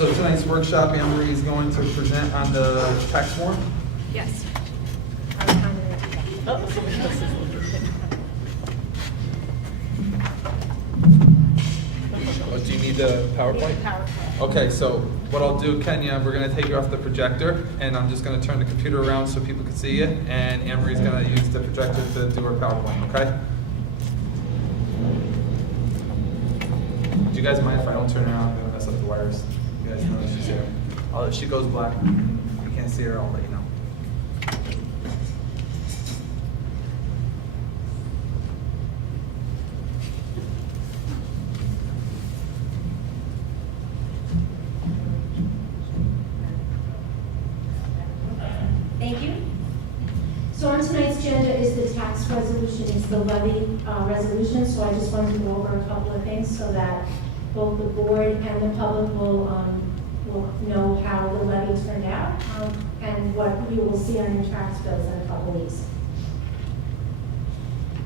So tonight's workshop, Anne Marie is going to present on the tax form. Yes. Oh, do you need the PowerPoint? Okay, so what I'll do, Kenya, we're gonna take you off the projector, and I'm just gonna turn the computer around so people can see it, and Anne Marie's gonna use the projector to do her PowerPoint, okay? Do you guys mind if I don't turn around and mess up the wires? You guys know she's here. If she goes black, you can't see her, I'll let you know. Thank you. So on tonight's agenda is the tax resolution, it's the levy resolution, so I just wanted to go over a couple of things so that both the board and the public will know how the levy turned out and what you will see on your tax bills in a couple of weeks.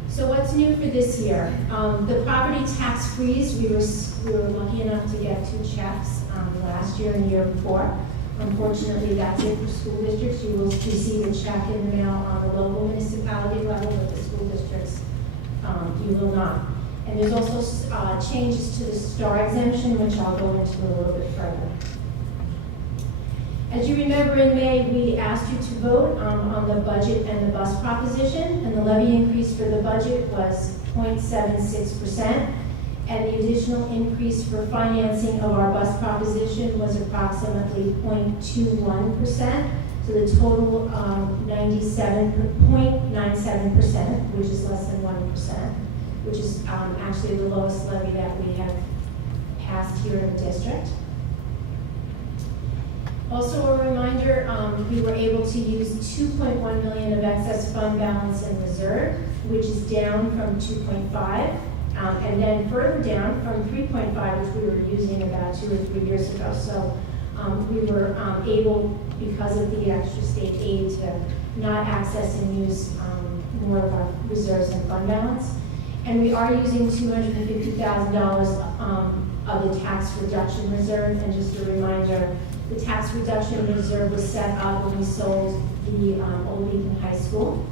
So what's new for this year? The property tax freeze, we were lucky enough to get 2 checks last year and the year before. Unfortunately, that's it for school districts. You will receive a check in the mail on the local municipality level, but the school districts, you will not. And there's also changes to the STAR exemption, which I'll go into a little bit further. As you remember, in May, we asked you to vote on the budget and the bus proposition, and the levy increase for the budget was 0.76%. And the additional increase for financing of our bus proposition was approximately 0.21%. So the total 0.97%, which is less than 1%, which is actually the lowest levy that we have passed here in the district. Also a reminder, we were able to use $2.1 million of excess fund balance in reserve, which is down from 2.5. And then further down from 3.5, which we were using about 2 or 3 years ago. So we were able, because of the extra state aid, to not access and use more of our reserves and fund balance. And we are using $250,000 of the tax reduction reserve. And just a reminder, the tax reduction reserve was set up when we sold the Old Beacon High School.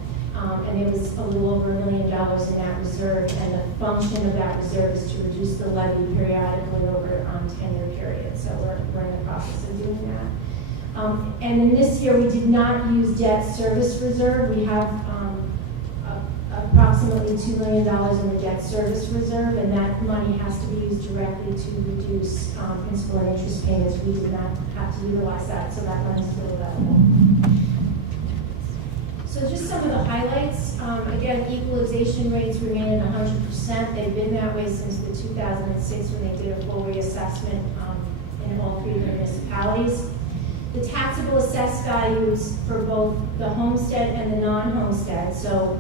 And it was a little over $1 million in that reserve, and the function of that reserve is to reduce the levy periodically over a 10-year period. So we're in the process of doing that. And in this year, we did not use debt service reserve. We have approximately $2 million in the debt service reserve, and that money has to be used directly to reduce principal and interest payments. We did not have to utilize that, so that money is still available. So just some of the highlights. Again, equalization rates remain at 100%. They've been that way since the 2006 when they did a full reassessment in all 3 municipalities. The taxable assessed values for both the homestead and the non-homestead, so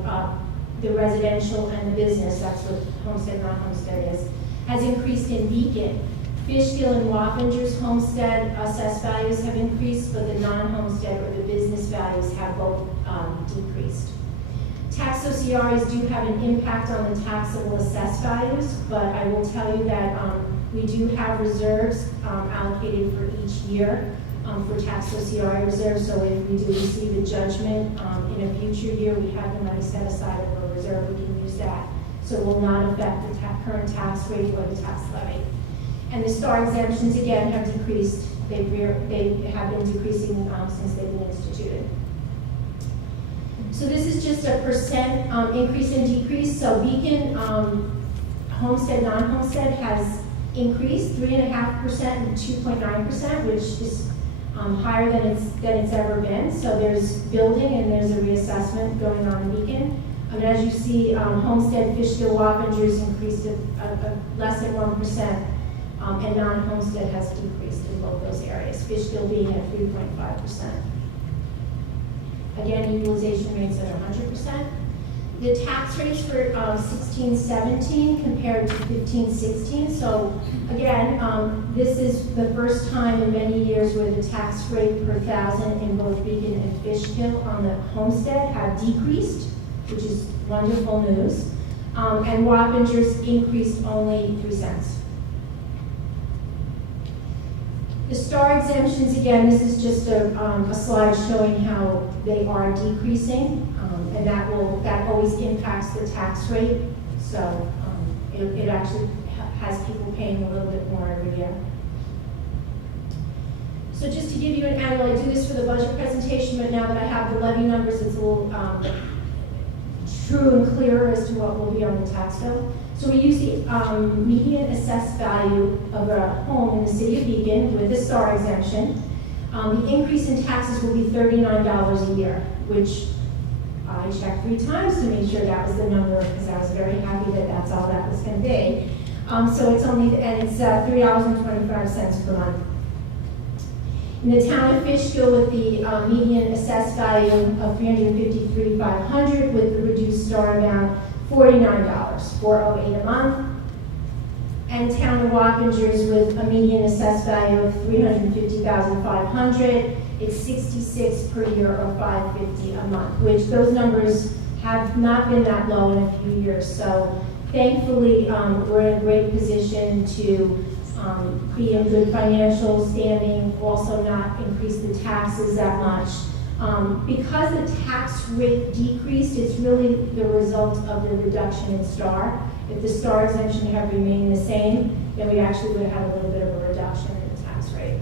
the residential and the business, that's what homestead, non-homestead is, has increased in Beacon. Fishkill and Wappinger's homestead assessed values have increased, but the non-homestead or the business values have both decreased. Tax OCRs do have an impact on the taxable assessed values, but I will tell you that we do have reserves allocated for each year for tax OCR reserves, so if we do receive a judgment in a future year, we have the money set aside for a reserve, we can use that. So it will not affect the current tax rate or the tax levy. And the STAR exemptions, again, have decreased. They have been decreasing since they've been instituted. So this is just a percent increase and decrease. So Beacon homestead, non-homestead has increased 3.5% and 2.9%, which is higher than it's ever been. So there's building and there's a reassessment going on in Beacon. And as you see, homestead, Fishkill, Wappinger's increased at less than 1%. And non-homestead has decreased in both those areas, Fishkill being at 3.5%. Again, utilization rates at 100%. The tax rates for 16-17 compared to 15-16. So again, this is the first time in many years where the tax rate per thousand in both Beacon and Fishkill on the homestead have decreased, which is wonderful news. And Wappinger's increased only 3 cents. The STAR exemptions, again, this is just a slide showing how they are decreasing, and that always impacts the tax rate. So it actually has people paying a little bit more every year. So just to give you an annual, I do this for the budget presentation, but now that I have the levy numbers, it's a little true and clearer as to what will be on the tax bill. So we use the median assessed value of a home in the city of Beacon with the STAR exemption. The increase in taxes will be $39 a year, which I checked 3 times to make sure that was the number, because I was very happy that that's all that was going to be. So it's only, and it's $3.25 per month. In the town of Fishkill, with the median assessed value of $353,500 with the reduced STAR amount, $49, $408 a month. And town of Wappingers with a median assessed value of $350,500, it's $66 per year or $550 a month, which those numbers have not been that low in a few years. So thankfully, we're in a great position to be in good financial standing, also not increase the taxes that much. Because the tax rate decreased, it's really the result of the reduction in STAR. If the STAR exemption had remained the same, then we actually would have had a little bit of a reduction in the tax rate.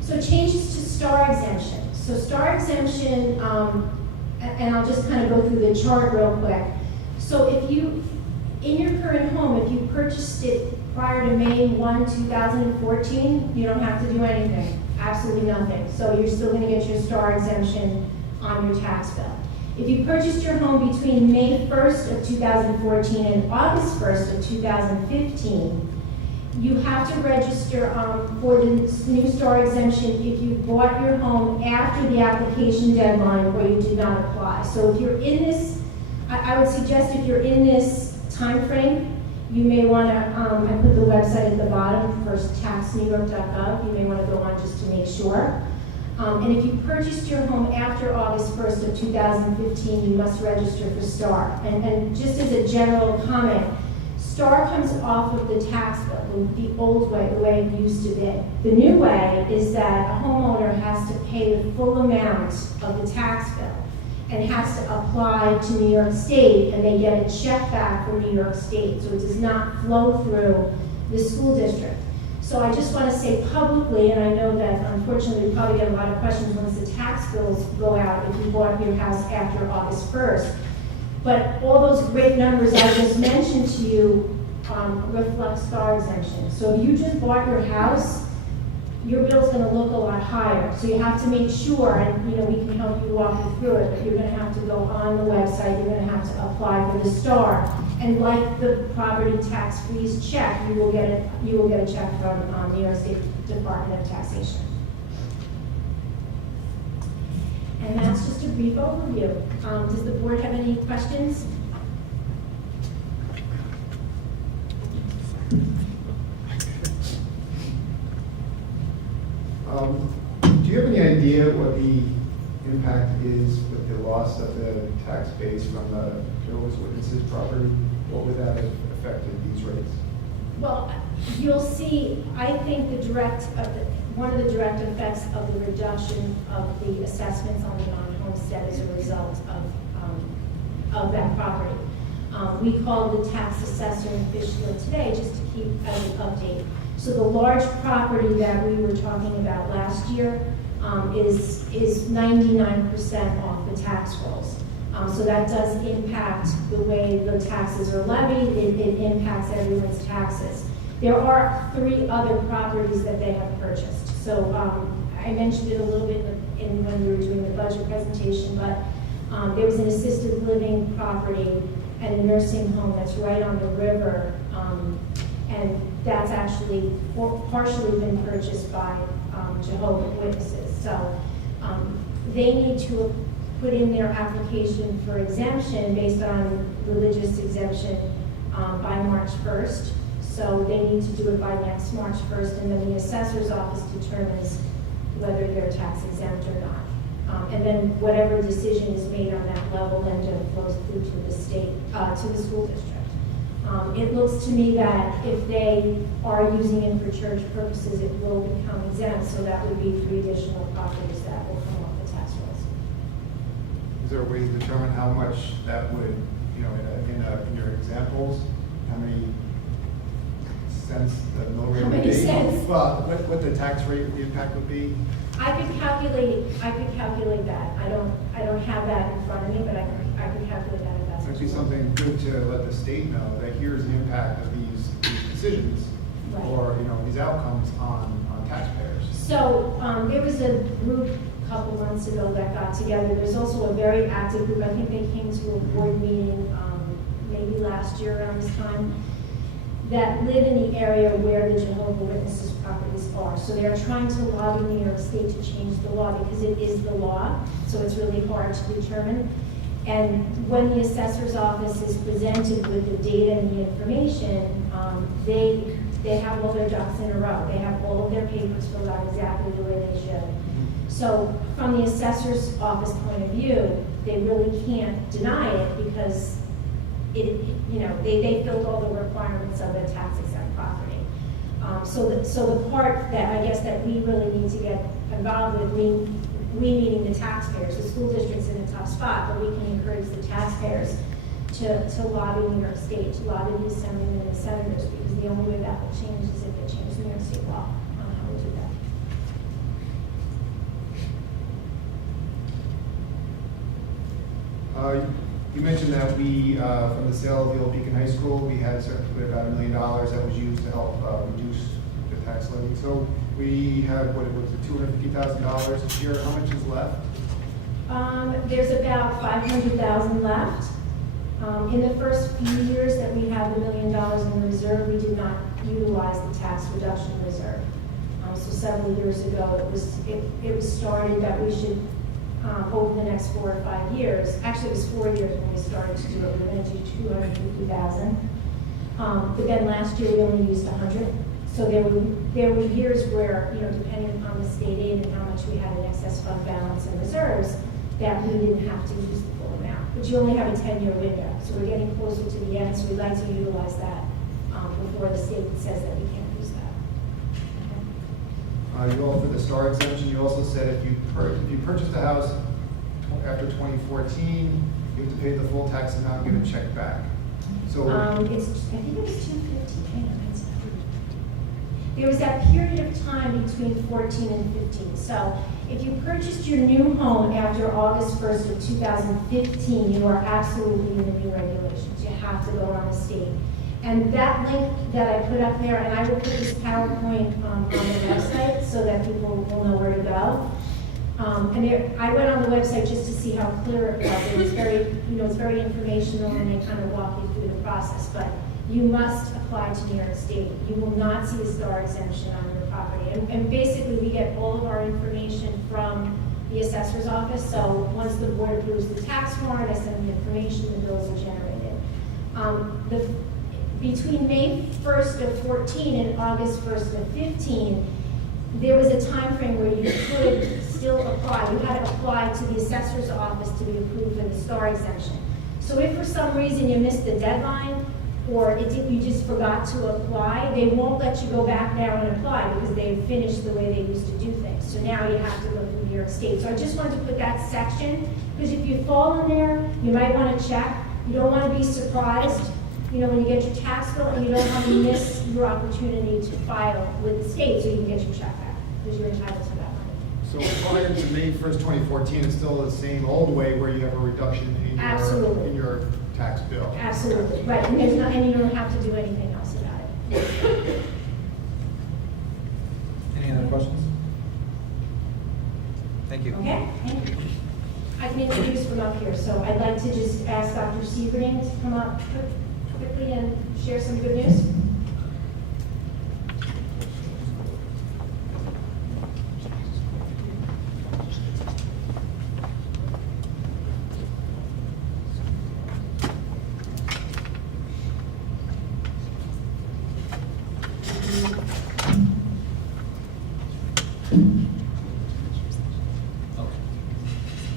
So changes to STAR exemption. So STAR exemption, and I'll just kind of go through the chart real quick. So if you, in your current home, if you purchased it prior to May 1, 2014, you don't have to do anything, absolutely nothing. So you're still going to get your STAR exemption on your tax bill. If you purchased your home between May 1st of 2014 and August 1st of 2015, you have to register for the new STAR exemption if you bought your home after the application deadline or you did not apply. So if you're in this, I would suggest if you're in this time frame, you may want to, I put the website at the bottom, first.taxnewyork.gov. You may want to go on just to make sure. And if you purchased your home after August 1st of 2015, you must register for STAR. And just as a general comment, STAR comes off of the tax bill, the old way, the way it used to be. The new way is that a homeowner has to pay the full amount of the tax bill and has to apply to New York State, and they get a check back from New York State, so it does not flow through the school district. So I just want to say publicly, and I know that unfortunately we probably get a lot of questions once the tax bills go out if you bought your house after August 1st, but all those great numbers I just mentioned to you reflect STAR exemption. So if you just bought your house, your bill's going to look a lot higher. So you have to make sure, and we can help you walk you through it, but you're going to have to go on the website, you're going to have to apply for the STAR. And like the property tax freeze check, you will get a check from New York State Department of Taxation. And that's just a brief overview. Does the board have any questions? Do you have any idea what the impact is with the loss of the tax base from the Jehovah's Witnesses property? What would that have affected these rates? Well, you'll see, I think one of the direct effects of the reduction of the assessments on the non-homestead as a result of that property. We called the tax assessor in Fishkill today just to keep as an update. So the large property that we were talking about last year is 99% off the tax rolls. So that does impact the way the taxes are levied. It impacts everyone's taxes. There are 3 other properties that they have purchased. So I mentioned it a little bit when we were doing the budget presentation, but there was an assisted living property and a nursing home that's right on the river, and that's actually partially been purchased by Jehovah's Witnesses. So they need to put in their application for exemption based on religious exemption by March 1st. So they need to do it by next March 1st, and then the assessor's office determines whether they're tax exempt or not. And then whatever decision is made on that level then flows through to the state, to the school district. It looks to me that if they are using it for church purposes, it will become exempt, so that would be 3 additional properties that will come off the tax rolls. Is there a way to determine how much that would, you know, in your examples, how many cents the mill rate How would many be? cents? Well, what the tax rate impact would be? I could calculate that. I don't have that in front of me, but I could calculate that if that's Might what be you want. something good to let the state know that here's the impact of these decisions Right. or, you know, these outcomes on taxpayers. So, there was a group a couple months ago that got together. There's also a very active group. I think they came to a board meeting, maybe last year around this time, that live in the area where the Jehovah's Witnesses properties are. So they're trying to lobby New York State to change the law because it is the law, so it's really hard to determine. And when the assessor's office is presented with the data and the information, they have all their ducks in a row. They have all of their papers filled out exactly the way they should. So from the assessor's office point of view, they really can't deny it because they filled all the requirements of a tax exempt property. So the part that I guess that we really need to get involved with, we meaning the taxpayers, the school district's in a tough spot, but we can encourage the taxpayers to lobby New York State, to lobby the assemblymen and the senators, because the only way that will change is if they change New York State law on how we do that. You mentioned that we, from the sale of the old Beacon High School, we had circulated about $1 million that was used to help reduce the tax levy. So we have, what was it, $250,000 this year. How much is left? There's about $500,000 left. In the first few years that we had the $1 million in the reserve, we did not utilize the tax reduction reserve. So several years ago, it was started that we should, over the next 4 or 5 years, actually it was 4 years when we started to do it, we were going to do 250,000. But then last year we only used 100. So there were years where, depending on the state aid and how much we had in excess fund balance and reserves, that we didn't have to use the full amount. But you only have a 10-year window, so we're getting closer to the end, so we'd like to utilize that before the state says that we can't use that. You all, for the STAR exemption, you also said if you purchased a house after 2014, you have to pay the full tax amount and get a check back. So I think it was 250. There was that period of time between 14 and 15. So if you purchased your new home after August 1st of 2015, you are absolutely in the new regulations. You have to go on the state. And that link that I put up there, and I will put this PowerPoint on the website so that people will know where to go. I went on the website just to see how clear it was. It was very, it's very informational, and they kind of walk you through the process. But you must apply to New York State. You will not see a STAR exemption on your property. And basically, we get all of our information from the assessor's office. So once the board approves the tax warrant, I send the information, the bills are generated. Between May 1st of 14 and August 1st of 15, there was a time frame where you could still apply. You had to apply to the assessor's office to be approved for the STAR exemption. So if for some reason you missed the deadline, or you just forgot to apply, they won't let you go back now and apply because they've finished the way they used to do things. So now you have to go through New York State. So I just wanted to put that section, because if you fall in there, you might want to check. You don't want to be surprised, when you get your tax bill, and you don't want to miss your opportunity to file with the state so you can get your check back, because you're entitled to that money. So prior to May 1st, 2014, it's still the same old way where you have a reduction Absolutely. in your tax bill. Absolutely, right, and you don't have to do anything else about it. Any other questions? Thank you. Okay, thank you. I can introduce from up here, so I'd like to just ask Dr. Sebring to come up quickly and share some good news.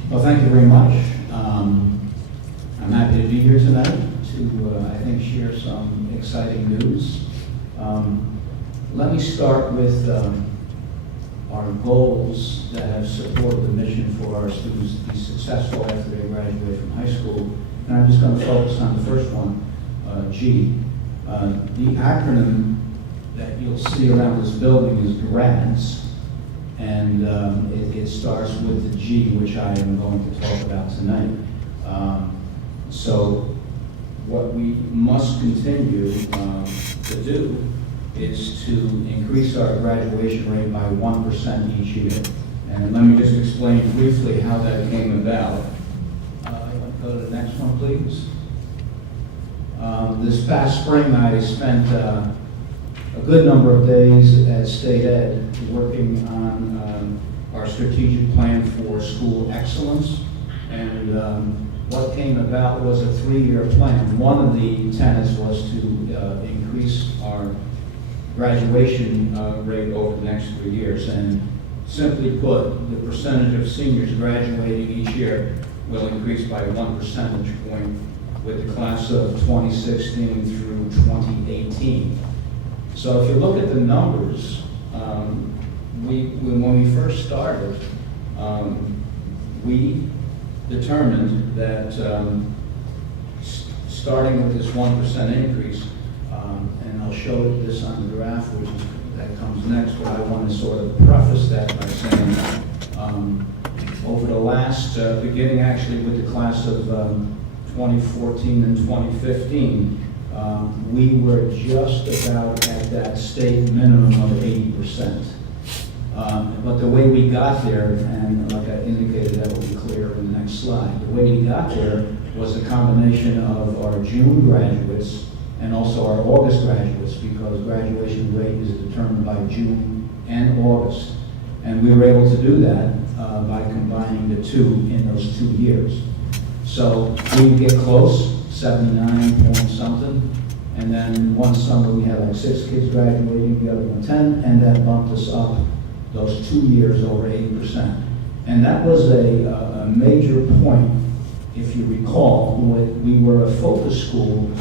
Well, thank you very much. I'm happy to be here tonight to, I think, share some exciting news. Let me start with our goals that have supported the mission for our students to be successful after they graduate from high school. And I'm just going to focus on the first one, G. The acronym that you'll see around this building is GRADS, and it starts with the G, which I am going to talk about tonight. So what we must continue to do is to increase our graduation rate by 1% each year. And let me just explain briefly how that came about. Go to the next one, please. This past spring, I spent a good number of days at State Ed working on our strategic plan for school excellence. And what came about was a 3-year plan. One of the tenets was to increase our graduation rate over the next 3 years. And simply put, the percentage of seniors graduating each year will increase by 1 percentage point with the class of 2016 through 2018. So if you look at the numbers, when we first started, we determined that starting with this 1% increase, and I'll show this on the graph, that comes next, but I want to sort of preface that by saying, over the last, beginning actually with the class of 2014 and 2015, we were just about at that state minimum of 80%. But the way we got there, and like I indicated, that will be clear in the next slide, the way we got there was a combination of our June graduates and also our August graduates, because graduation rate is determined by June and August. And we were able to do that by combining the two in those 2 years. So we get close, 79 point something, and then one summer we had like 6 kids graduating, the other one 10, and that bumped us up those 2 years over 80%. And that was a major point, if you recall, when we were a focus school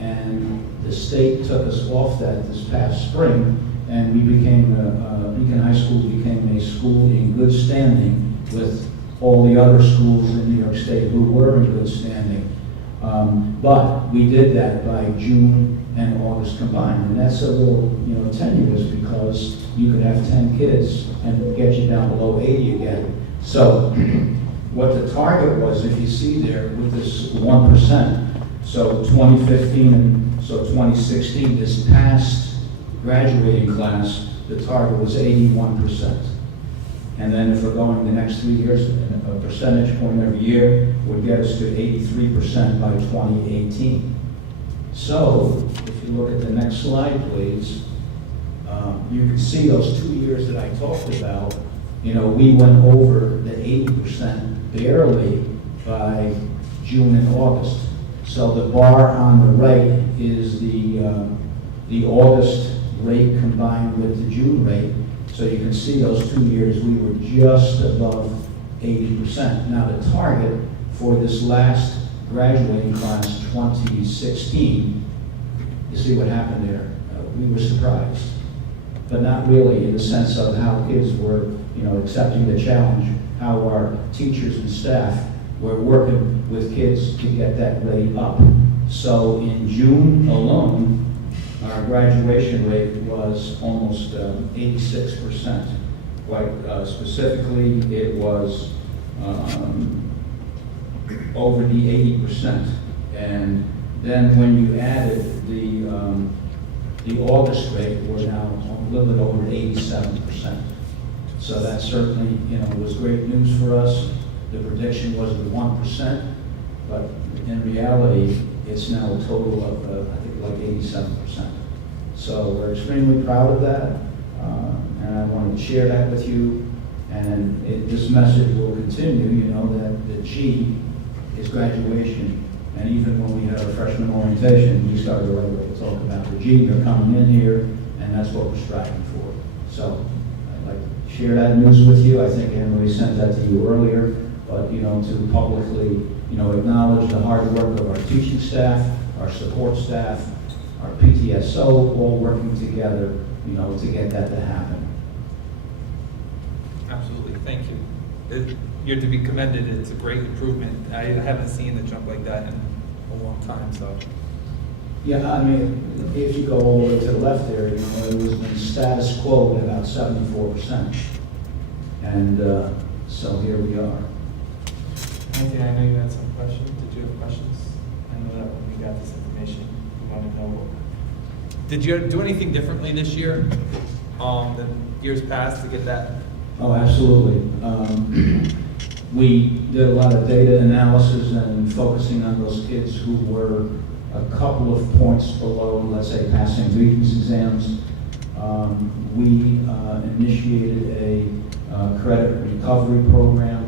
and the state took us off that this past spring, and we became, Beacon High School became a school in good standing with all the other schools in New York State who were in good standing. But we did that by June and August combined, and that's a little, tenuous, because you could have 10 kids and get you down below 80 again. So what the target was, if you see there with this 1%, so 2015 and so 2016, this past graduating class, the target was 81%. And then if we're going the next 3 years, a percentage point every year would get us to 83% by 2018. So if you look at the next slide, please, you can see those 2 years that I talked about. We went over the 80% barely by June and August. So the bar on the right is the August rate combined with the June rate. So you can see those 2 years we were just above 80%. Now the target for this last graduating class, 2016, you see what happened there. We were surprised, but not really in the sense of how kids were, accepting the challenge, how our teachers and staff were working with kids to get that rate up. So in June alone, our graduation rate was almost 86%. Quite specifically, it was over the 80%. And then when you added the August rate, we're now a little bit over 87%. So that certainly, was great news for us. The prediction was the 1%, but in reality, it's now a total of, I think, like 87%. So we're extremely proud of that, and I wanted to share that with you. And this message will continue, that the G is graduation. And even when we had our freshman orientation, we started right away to talk about the G. They're coming in here, and that's what we're striving for. So I'd like to share that news with you. I think Emily sent that to you earlier, but to publicly acknowledge the hard work of our teaching staff, our support staff, our PTSO, all working together, to get that to happen. Absolutely, thank you. You're to be commended, it's a great improvement. I haven't seen a jump like that in a long time, so. Yeah, I mean, if you go all the way to the left there, it was in status quo at about 74%. And so here we are. Anthony, I know you had some questions. Did you have questions? I know that when we got this information, we wanted to know. Did you do anything differently this year than years past to get that? Oh, absolutely. We did a lot of data analysis and focusing on those kids who were a couple of points below, let's say, passing Regents exams. We initiated a credit recovery program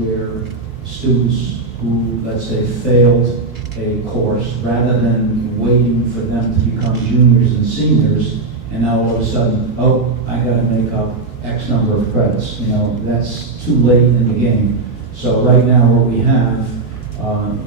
where students who, let's say, failed a course, rather than waiting for them to become juniors and seniors, and now all of a sudden, oh, I got to make up X number of credits. That's too late in the game. So right now, what we have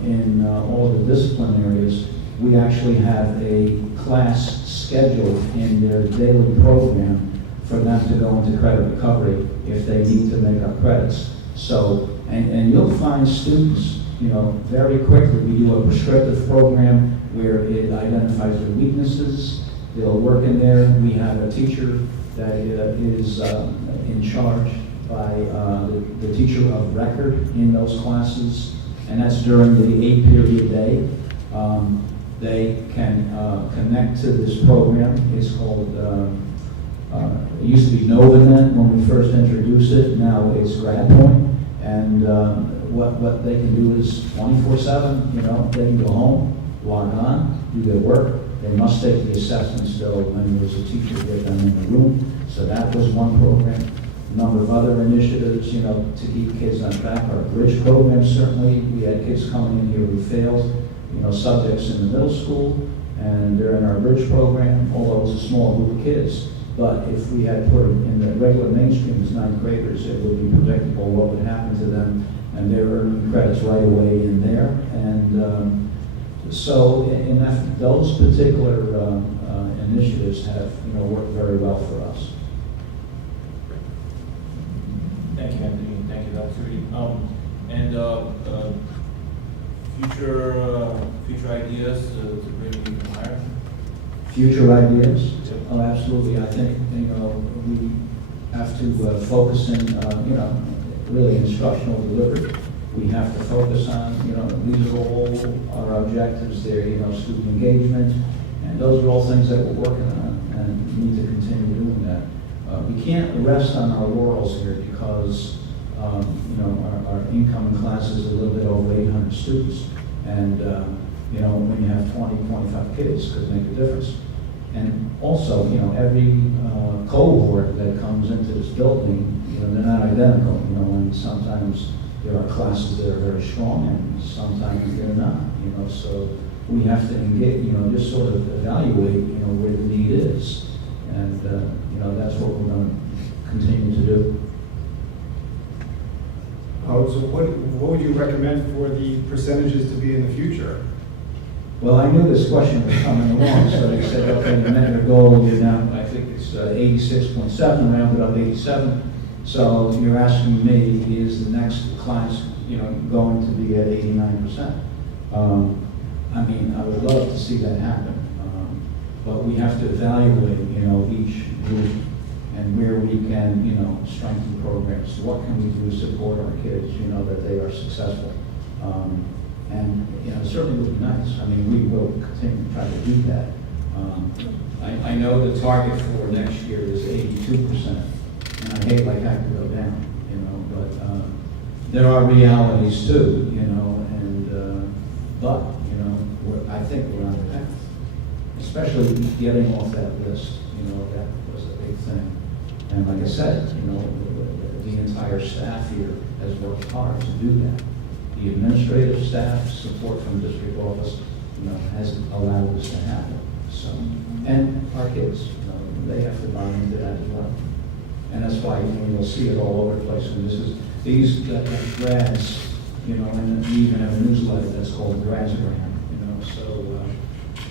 in all the discipline areas, we actually have a class scheduled in their daily program for them to go into credit recovery if they need to make up credits. So, and you'll find students, very quickly, we do a prescriptive program where it identifies their weaknesses. They'll work in there. We have a teacher that is in charge by the teacher of record in those classes, and that's during the 8-period day. They can connect to this program. It's called, it used to be NovaNet when we first introduced it. Now it's GradPoint. And what they can do is 24/7, they can go home, log on, do their work. They must take the assessments though when there's a teacher with them in the room. So that was one program. A number of other initiatives, to keep kids on track. Our bridge program, certainly, we had kids coming in here who failed, subjects in the middle school, and they're in our bridge program, although it's a small group of kids. But if we had put them in the regular mainstream as 9th graders, it would be predictable what would happen to them, and they're earning credits right away in there. And so in those particular initiatives have worked very well for us. Thank you, Anthony. Thank you, Dr. Rudy. And future ideas to bring you even higher? Future ideas? Yep. Oh, absolutely. I think, we have to focus in, really instructional delivery. We have to focus on, these are all our objectives there, student engagement, and those are all things that we're working on, and we need to continue doing that. We can't rest on our laurels here because, our incoming class is a little bit over 800 students, and, when you have 20, 25 kids, could make a difference. And also, every cohort that comes into this building, they're not identical, and sometimes there are classes that are very strong and sometimes they're not, so we have to engage, just sort of evaluate, where the need is. And, that's what we're going to continue to do. So what would you recommend for the percentages to be in the future? Well, I knew this question was coming along, so they said, okay, you met your goal, you're now, I think it's 86.7, rounded up 87. So you're asking me, is the next class, going to be at 89%? I mean, I would love to see that happen, but we have to evaluate, each group and where we can, strengthen programs. What can we do to support our kids, that they are successful? And, it certainly would be nice. I mean, we will continue to try to do that. I know the target for next year is 82%, and I hate like that to go down, but there are realities too, and, but, I think we're on the path, especially getting off that list, that was a big thing. And like I said, the entire staff here has worked hard to do that. The administrative staff, support from the district office, has allowed this to happen. So, and our kids, they have to buy into that as well. And that's why, you'll see it all over the place. And these grads, and we even have a newsletter that's called Gradsgram, so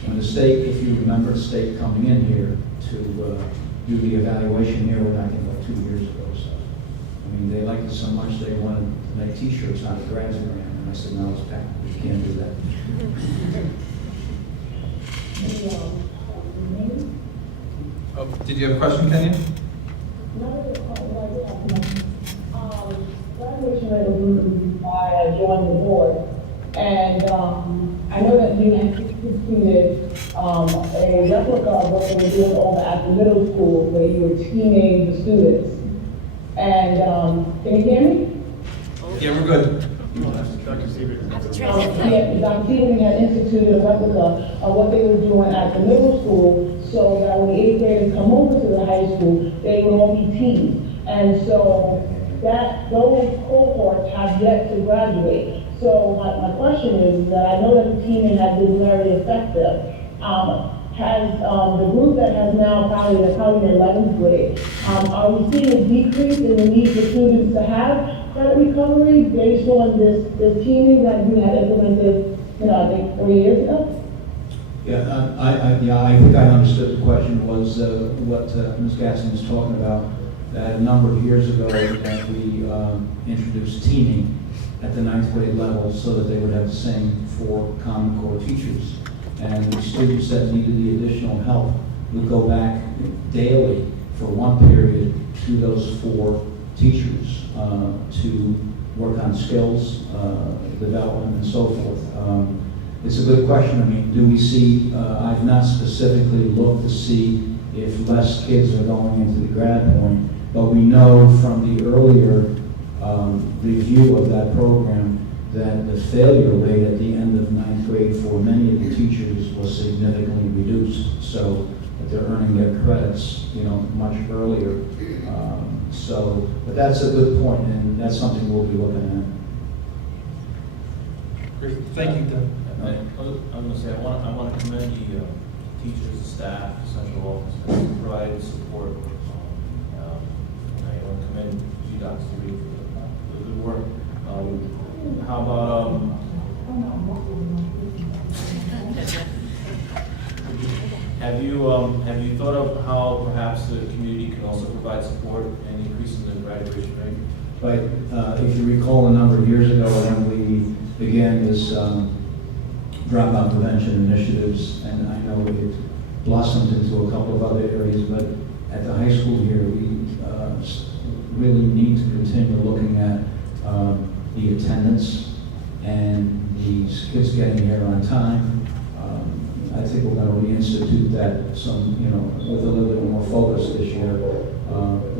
when the state, if you remember, the state coming in here to do the evaluation here, I think about 2 years ago or so. I mean, they liked it so much they wanted to make T-shirts out of Grazigram, and I said, no, it's packed. We can't do that. Oh, did you have a question, Kenya? Graduation rate was why I joined the board. And I know that you instituted a replica of what they were doing over at the middle school where you were teaming the students. And can you hear me? Yeah, we're good. Dr. Stevens had instituted a replica of what they were doing at the middle school so that when the 8th graders come over to the high school, they would all be teams. And so those cohorts have yet to graduate. So my question is that I know that the teaming has been very effective. Has the group that has now probably in 11th grade, are we seeing a decrease in the need for students to have credit recovery based on this teaming that you had implemented, I think 3 years ago? Yeah, I think I understood the question was what Ms. Gaston was talking about, that a number of years ago that we introduced teaming at the 9th grade level so that they would have the same 4 Common Core teachers. And the students that needed the additional help would go back daily for one period to those 4 teachers to work on skills, development, and so forth. It's a good question. I mean, do we see, I've not specifically looked to see if less kids are going into the grad point, but we know from the earlier review of that program that the failure rate at the end of 9th grade for many of the teachers was significantly reduced, so that they're earning their credits, much earlier. But that's a good point, and that's something we'll be looking Great. Thank you, Doug. I'm going to say, I want to commend the teachers, the staff, the central office that provided support. And I want to commend you, Dr. Reed, for the good work. How about, have you thought of how perhaps the community can also provide support in increasing the graduation rate? But if you recall a number of years ago when we began this dropout prevention initiatives, and I know it blossomed into a couple of other areas, but at the high school here, we really need to continue looking at the attendance and these kids getting here on time. I think we're going to reinstitute that with a little bit more focus this year,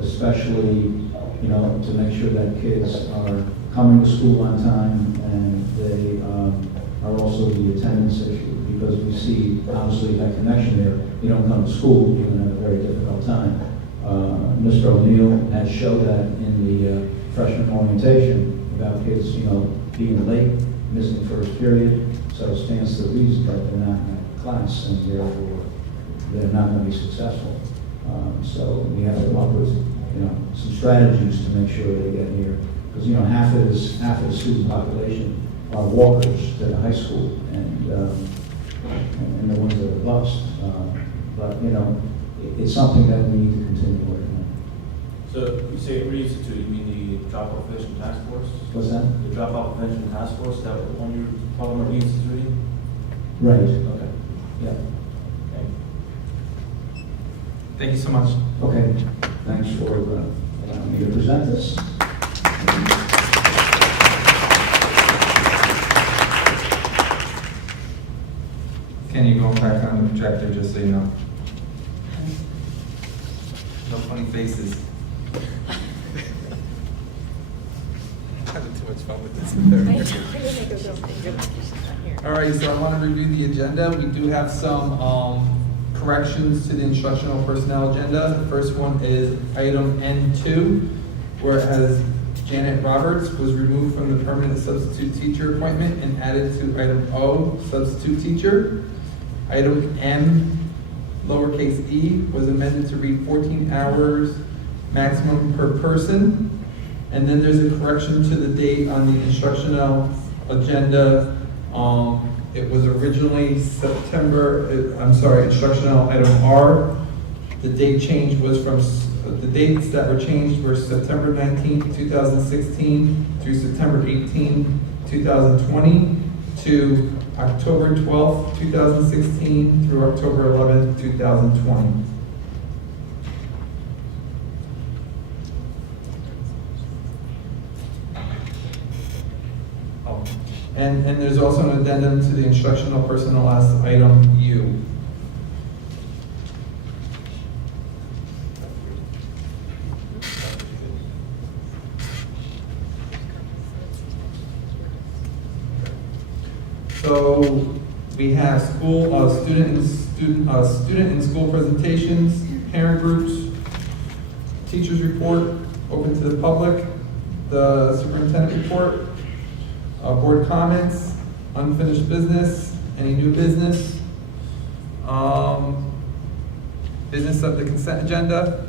especially, to make sure that kids are coming to school on time and they are also the attendance issue, because we see obviously that connection there. You don't come to school, you're going to have a very difficult time. Mr. O'Neill has showed that in the freshman orientation about kids, being late, missing first period, so it stands to reason that they're not in that class and therefore they're not going to be successful. So we have to come up with, some strategies to make sure they get here, because half of the student population are walkers to the high school, and the ones that are bused. But it's something that we need to continue working on. So you say reinstitute, you mean the dropout prevention task force? What's that? The dropout prevention task force, is that the one you're talking about reinstituting? Right. Okay. Yeah. Thank you. Thank you so much. Okay. Thanks for allowing me to present this. Kenny, going back on the projector, just so you know. No funny faces. Having too much fun with this. All right, so I want to review the agenda. We do have some corrections to the instructional personnel agenda. The first one is item N2, where it has Janet Roberts was removed from the permanent substitute teacher appointment and added to item O, substitute teacher. Item M, lowercase e, was amended to read 14 hours maximum per person. And then there's a correction to the date on the instructional agenda It was originally instructional item R. The date change was the dates that were changed were September 19th, 2016 through September 18th, 2020 to October 12th, 2016 through October 11th, 2020. Oh, and there's also an addendum to the instructional personnel as item U. So we have student and school presentations, parent groups, teachers report, open to the public, the superintendent report, board comments, unfinished business, any new business, business of the consent agenda.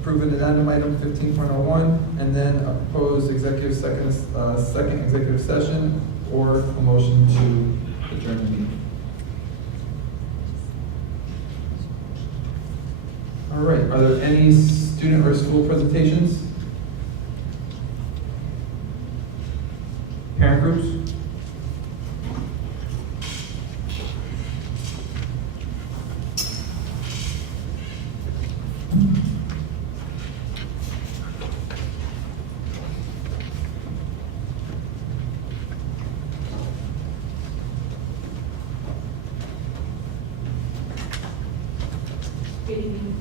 Approve an addendum item 15.01, and then a proposed second executive session, or a motion to adjourn the meeting. All right, are there any student or school presentations? Parent groups? Good evening.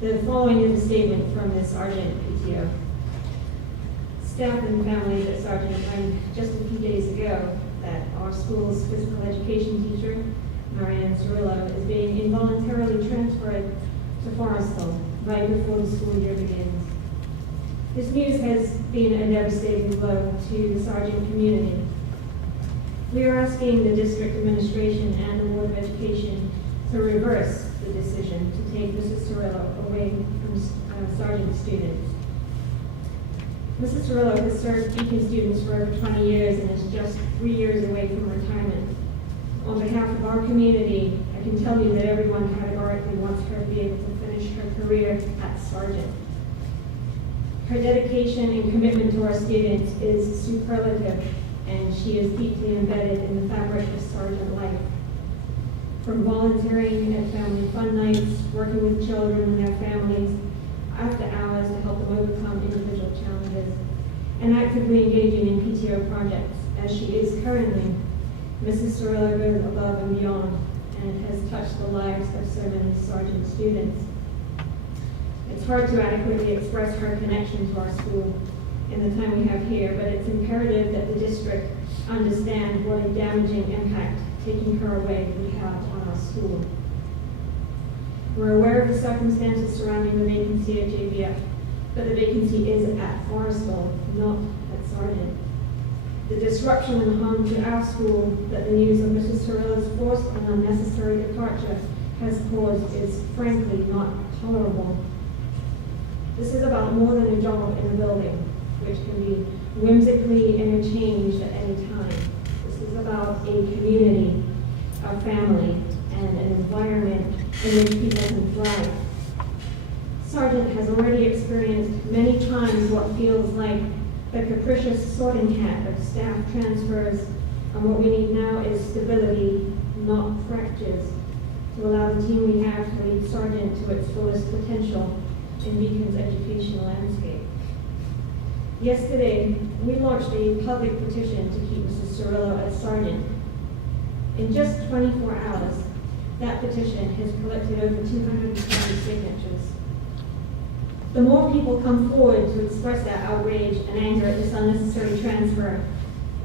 The following is a statement from the Sergeant PTO. Staff and families at Sergeant learned just a few days ago that our school's physical education teacher, Marianne Cirillo, is being involuntarily transferred to Forestville right before the school year begins. This news has been a devastating blow to the Sergeant community. We are asking the district administration and the Board of Education to reverse the decision to take Mrs. Cirillo away from Sergeant students. Mrs. Cirillo has served Beacon students for over 20 years and is just 3 years away from retirement. On behalf of our community, I can tell you that everyone categorically wants her to be able to finish her career at Sergeant. Her dedication and commitment to our students is superlative, and she is deeply embedded in the fabric of Sergeant life. From volunteering at family fun nights, working with children and their families after hours to help them overcome individual challenges, and actively engaging in PTO projects, as she is currently, Mrs. Cirillo goes above and beyond and has touched the lives of so many Sergeant students. It's hard to adequately express her connection to our school in the time we have here, but it's imperative that the district understand what a damaging impact taking her away would have on our school. We're aware of the circumstances surrounding the vacancy at JVF, but the vacancy is at Forestville, not at Sergeant. The disruption and harm to our school that the news of Mrs. Cirillo's forced and unnecessary departure has caused is frankly not tolerable. This is about more than a job in a building, which can be whimsically interchanged at any time. This is about a community, a family, and an environment in which people can thrive. Sergeant has already experienced many times what feels like the capricious sorting hat of staff transfers, and what we need now is stability, not fractures, to allow the team we have to lead Sergeant to its fullest potential in Beacon's educational landscape. Yesterday, we launched a public petition to keep Mrs. Cirillo as Sergeant. In just 24 hours, that petition has collected over 220 signatures. The more people come forward to express their outrage and anger at this unnecessary transfer,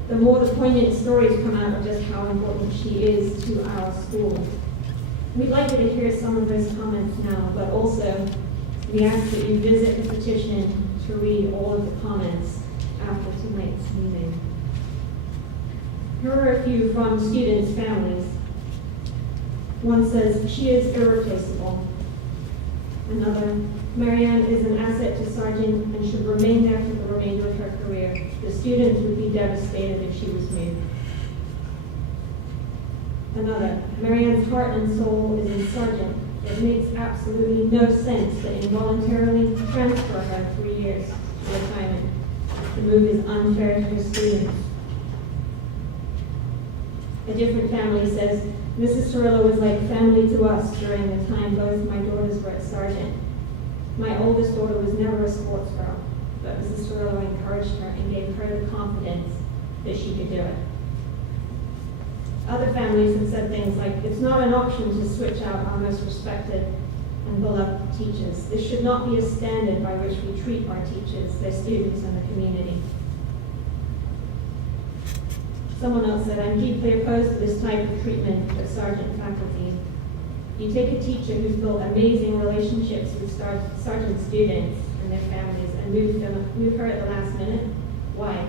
the more the poignant stories come out of just how important she is to our school. We'd like you to hear some of those comments now, but also we ask that you visit the petition to read all of the comments after tonight's meeting. Here are a few from students' families. One says, she is irreplaceable. Another, Marianne is an asset to Sergeant and should remain there for the remainder of her career. The students would be devastated if she was moved. Another, Marianne's heart and soul is in Sergeant. It makes absolutely no sense to involuntarily transfer her 3 years to retirement. The move is unfair to her students. A different family says, Mrs. Cirillo was like family to us during the time both my daughters were at Sergeant. My oldest daughter was never a sports girl, but Mrs. Cirillo encouraged her and gave her the confidence that she could do it. Other families have said things like, it's not an option to switch out our most respected and beloved teachers. This should not be a standard by which we treat our teachers, their students, and the community. Someone else said, I'm deeply opposed to this type of treatment of Sergeant faculty. You take a teacher who's built amazing relationships with Sergeant students and their families and move her at the last minute? Why?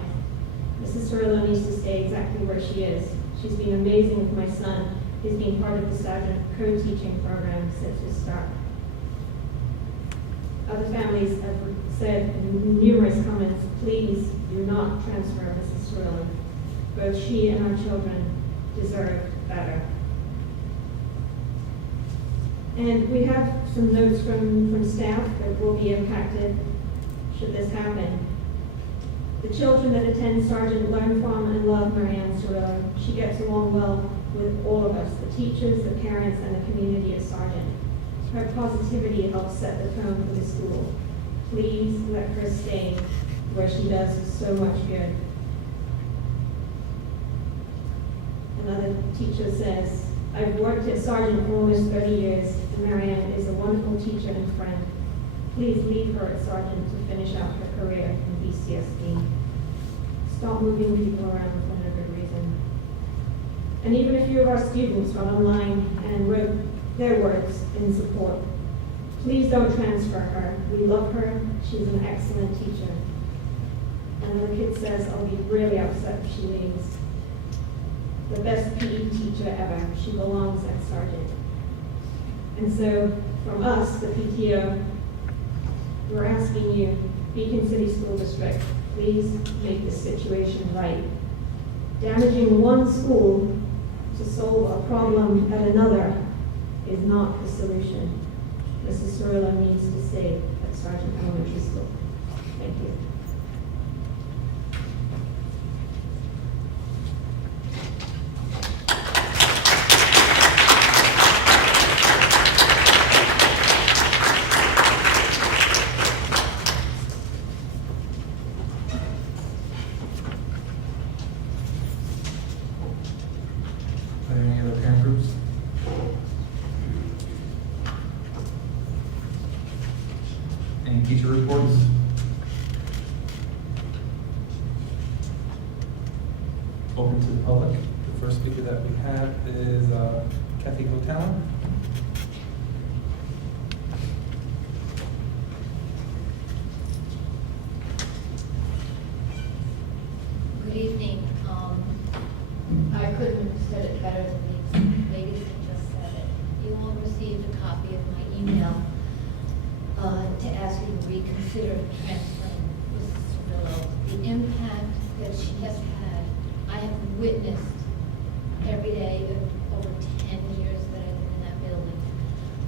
Mrs. Cirillo needs to stay exactly where she is. She's been amazing with my son, who's been part of the Sergeant co-teaching program since his start. Other families have said in numerous comments, please do not transfer Mrs. Cirillo. Both she and our children deserve better. And we have some notes from staff that will be impacted should this happen. The children that attend Sergeant learn from and love Marianne Cirillo. She gets along well with all of us, the teachers, the parents, and the community at Sergeant. Her positivity helps set the tone for the school. Please let her stay where she does so much good. Another teacher says, I've worked at Sergeant for almost 30 years, and Marianne is a wonderful teacher and friend. Please leave her at Sergeant to finish out her career in BCSD. Stop moving people around for no good reason. And even a few of our students got online and wrote their words in support. Please don't transfer her. We love her. She's an excellent teacher. Another kid says, I'll be really upset if she leaves. The best PE teacher ever. She belongs at Sergeant. And so, from us, the PTO, we're asking you, Beacon City School District, please make this situation right. Damaging one school to solve a problem at another is not the solution. Mrs. Cirillo needs to stay at Sergeant Elementary School. Thank you. Are there any other parent groups? Any teacher reports? Open to the public. The first speaker that we have is Kathy Hotel. Good evening. I couldn't have said it better than the ladies that just said it. You all received a copy of my email to ask you to reconsider transferring Mrs. Cirillo. The impact that she has had, I have witnessed every day of over 10 years that I've been in that building.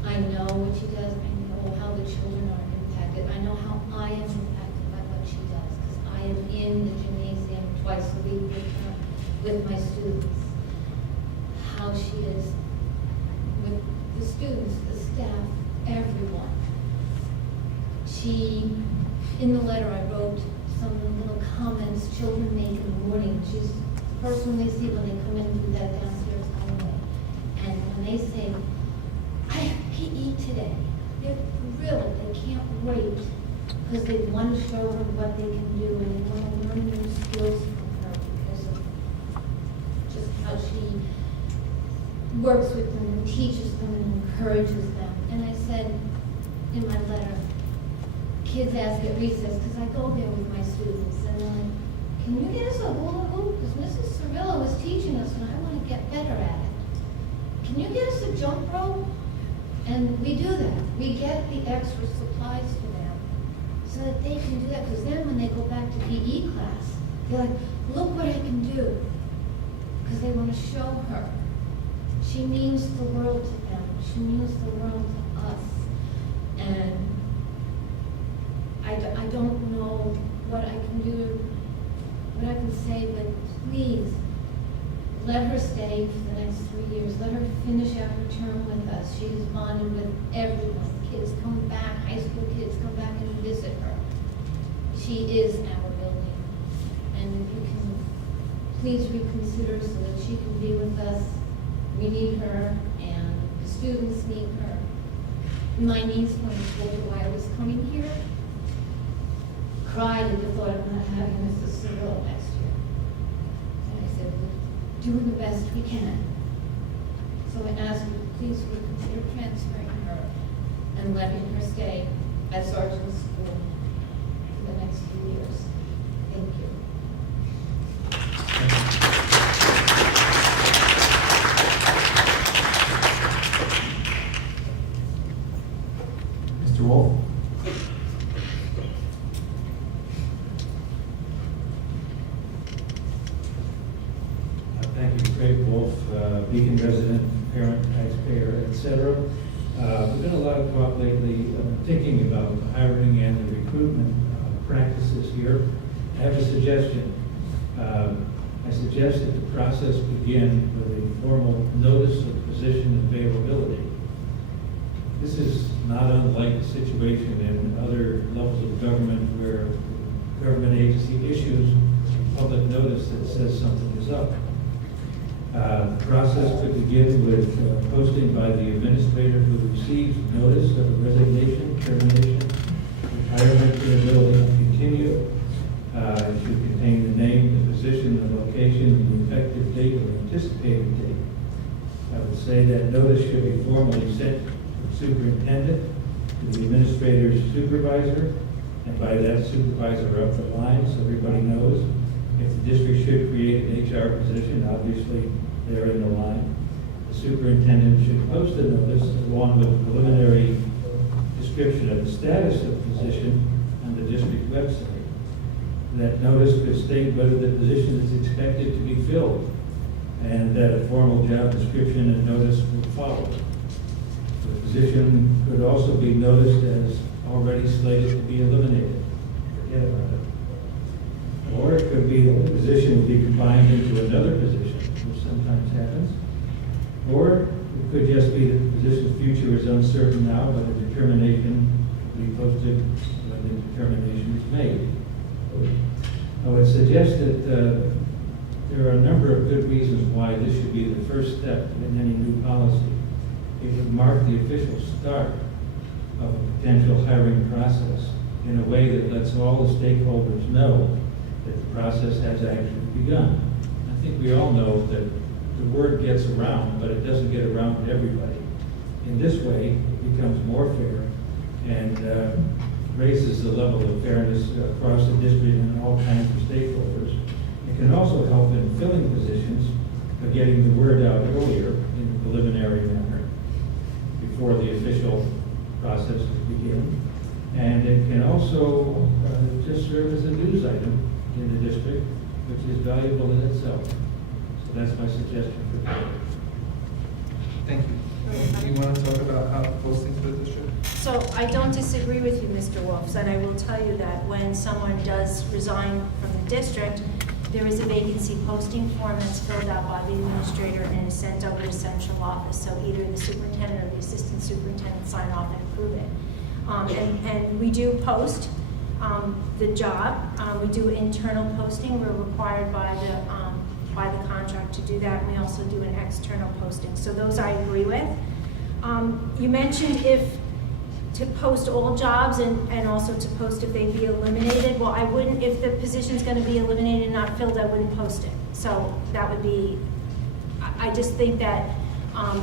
I know what she does. I know how the children are impacted. I know how I am impacted by what she does, because I am in the gymnasium twice a week with her, with my students. How she is with the students, the staff, everyone. She, in the letter I wrote, some little comments children make in the morning. She's personally see when they come in through that downstairs hallway. And when they say, I have PE today, they're thrilled, they can't wait, because they want to show her what they can do, and they want to learn new skills from her because of just how she works with them and teaches them and encourages them. And I said in my letter, kids ask at recess, because I go there with my students, and they're like, can you get us a hula hoop? Because Mrs. Cirillo is teaching us, and I want to get better at it. can you get us a jump rope? And we do that. We get the extra supplies for them so that they can do that. Because then when they go back to PE class, they're like, look what I can do. Because they want to show her. She means the world to them. She means the world to us. And I don't know what I can do, what I can say, but please, let her stay for the next 3 years. Let her finish out her term with us. She's bonded with everyone. Kids come back, high school kids come back and visit her. She is our building. And if you can please reconsider so that she can be with us. We need her, and the students need her. My niece, when I told her why I was coming here, cried at the thought of not having Mrs. Seville next year. And I said, we're doing the best we can. So I ask you, please reconsider transferring her and letting her stay at Sergeant School for the next few years. Thank you. Mr. Wolf? Thank you, Craig Wolf, Beacon resident, parent, taxpayer, etc. There's been a lot of talk lately, thinking about the hiring and the recruitment practices here. I have a suggestion. I suggest that the process begin with a formal notice of position availability. This is not unlike the situation in other levels of government where government agency issues public notice that says something is up. The process could begin with posting by the administrator who receives notice of a resignation, termination, retirement, inability to continue. It should contain the name, the position, the location, and the effective date or anticipated date. I would say that notice should be formally sent to the superintendent, to the administrator's supervisor, and by that supervisor up the line so everybody knows. If the district should create an HR position, obviously they're in the line. The superintendent should post a notice along with a preliminary description of the status of the position on the district website. That notice could state whether the position is expected to be filled and that a formal job description and notice will follow. The position could also be noticed as already slated to be eliminated. Forget about it. Or it could be that the position will be combined into another position, which sometimes happens. Or it could just be that the position's future is uncertain now, but a determination will be posted when the determination is made. I would suggest that there are a number of good reasons why this should be the first step in any new policy. It would mark the official start of a potential hiring process in a way that lets all the stakeholders know that the process has actually begun. I think we all know that the word gets around, but it doesn't get around to everybody. In this way, it becomes more fair and raises the level of fairness across the district and all kinds of stakeholders. It can also help in filling positions by getting the word out earlier in a preliminary manner before the official processes begin. And it can also just serve as a news item in the district, which is valuable in itself. So that's my suggestion for today. Thank you. Do you want to talk about how posting to the district? So I don't disagree with you, Mr. Wolf, and I will tell you that when someone does resign from the district, there is a vacancy posting form that's filled out by the administrator and is sent over to central office. So either the superintendent or the assistant superintendent sign off and approve it. And we do post the job. We do internal posting. We're required by the contract to do that. And we also do an external posting. So those I agree with. You mentioned to post all jobs and also to post if they be eliminated. Well, I wouldn't, if the position's gonna be eliminated and not filled, I wouldn't post it. So that would be, I just think that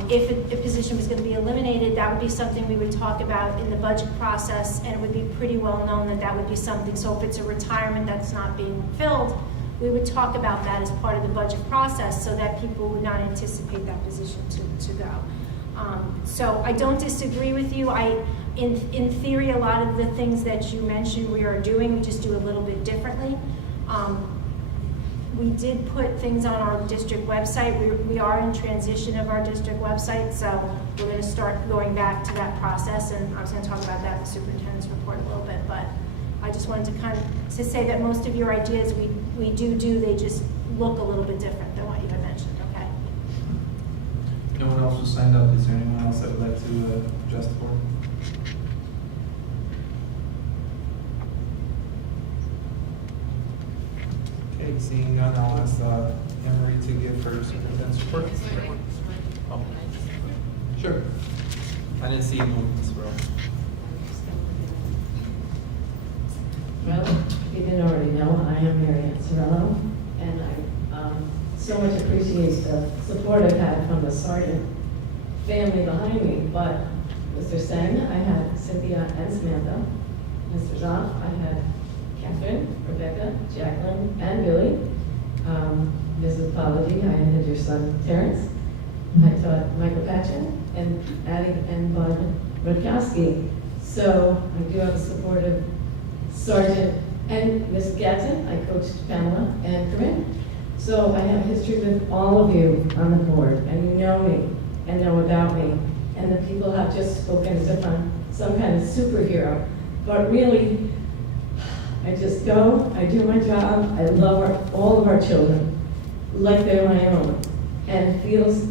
if a position was gonna be eliminated, that would be something we would talk about in the budget process, and it would be pretty well known that that would be something. So if it's a retirement that's not being filled, we would talk about that as part of the budget process so that people would not anticipate that position to go. So I don't disagree with you. In theory, a lot of the things that you mentioned we are doing, we just do a little bit differently. We did put things on our district website. We are in transition of our district website, so we're going to start going back to that process, and I was going to talk about that in the superintendent's report a little bit, but I just wanted to say that most of your ideas we do, they just look a little bit different than what you had mentioned, okay? No one else was signed up. Is there anyone else that would like to address the board? Okay, seeing none, I'll ask Anne Marie to give her superintendent's report. Oh. Sure. I didn't see you move this row. Well, if you didn't already know, I am Mary Ann Cirillo, and I so much appreciate the support I've had from the Sargent family behind me. But Mr. Sen, I had Cynthia and Samantha. Mr. Zoff, I had Catherine, Rebecca, Jacqueline, and Billy. Mrs. Apology, I had your son Terrence. I taught Michael Patchen and Addie and Bud Rodkowski. So I do have the support of Sergeant and Ms. Gatson. I coached Pamela and Corinne. So I have history with all of you on the board, and you know me and know about me. And the people have just spoken as if I'm some kind of superhero. But really, I just go, I do my job, I love all of our children like they're my own. And it feels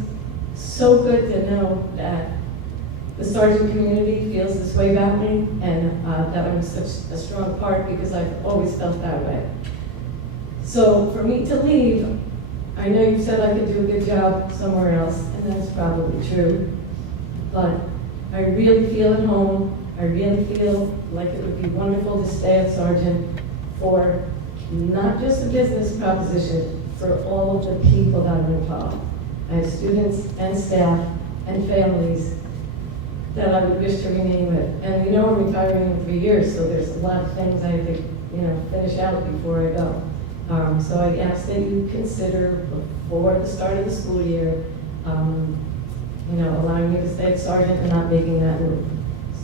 so good to know that the Sargent community feels this way about me, and that I'm such a strong part, because I've always felt that way. So for me to leave, I know you said I could do a good job somewhere else, and that's probably true, but I really feel at home. I really feel like it would be wonderful to stay at Sargent for not just a business proposition, for all of the people that are involved. I have students and staff and families that I would wish to remain with. And we know I'm retiring in 3 years, so there's a lot of things I have to, finish out before I go. So I ask that you consider before the start of the school year, allowing me to stay at Sargent and not making that move.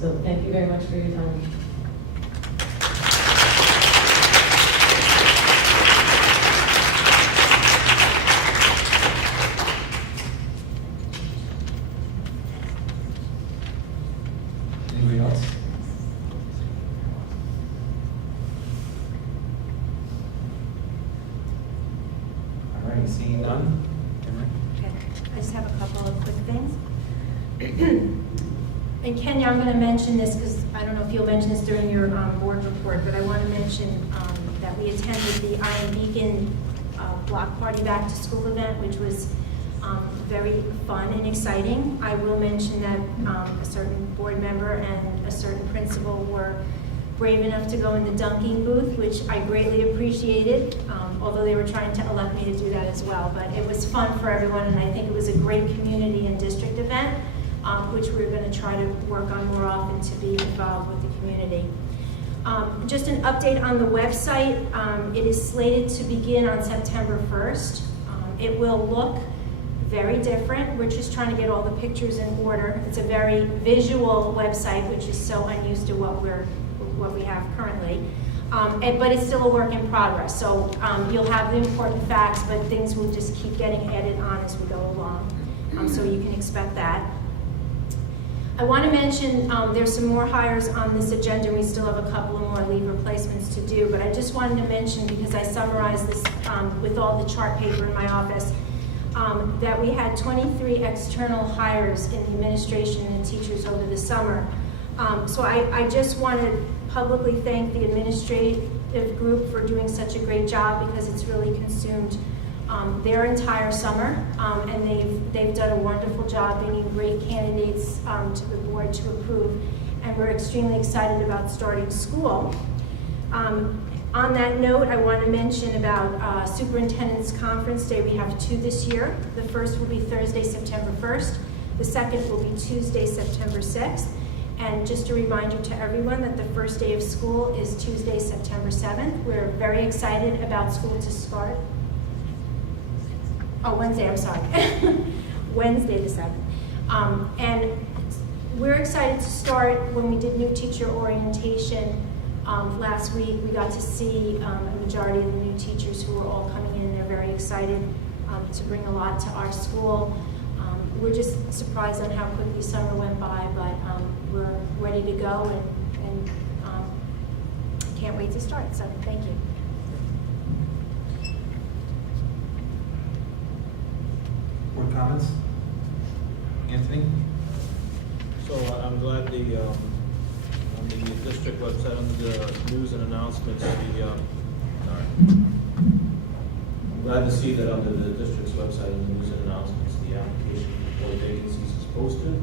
So thank you very much for your time. Anybody else? All right, seeing none. Anne Marie? Okay, I just have a couple of quick things. And Kenya, I'm going to mention this because I don't know if you'll mention this during your board report, but I want to mention that we attended the Iron Beacon Block Party Back to School event, which was very fun and exciting. I will mention that a certain board member and a certain principal were brave enough to go in the dunking booth, which I greatly appreciated, although they were trying to elect me to do that as well. But it was fun for everyone, and I think it was a great community and district event, which we're going to try to work on more often to be involved with the community. Just an update on the website. It is slated to begin on September 1st. It will look very different. We're just trying to get all the pictures in order. It's a very visual website, which is so unused to what we have currently. But it's still a work in progress. So you'll have the important facts, but things will just keep getting added on as we go along. So you can expect that. I want to mention there's some more hires on this agenda. We still have a couple of more leave replacements to do, but I just wanted to mention, because I summarized this with all the chart paper in my office, that we had 23 external hires in the administration and teachers over the summer. So I just want to publicly thank the administrative group for doing such a great job, because it's really consumed their entire summer, and they've done a wonderful job bringing great candidates to the board to approve, and we're extremely excited about starting school. On that note, I want to mention about Superintendent's Conference Day. We have 2 this year. The first will be Thursday, September 1st. The second will be Tuesday, September 6th. And just a reminder to everyone that the first day of school is Tuesday, September 7th. We're very excited about school to start. Oh, Wednesday, I'm sorry. Wednesday the 7th. And we're excited to start. When we did new teacher orientation last week, we got to see a majority of the new teachers who were all coming in. They're very excited to bring a lot to our school. We're just surprised on how quickly summer went by, but we're ready to go and can't wait to start. So thank you. Board comments? Anthony? So I'm glad on the district website, under the news and announcements, I'm glad to see that under the district's website, in the news and announcements, the application for vacancies is posted.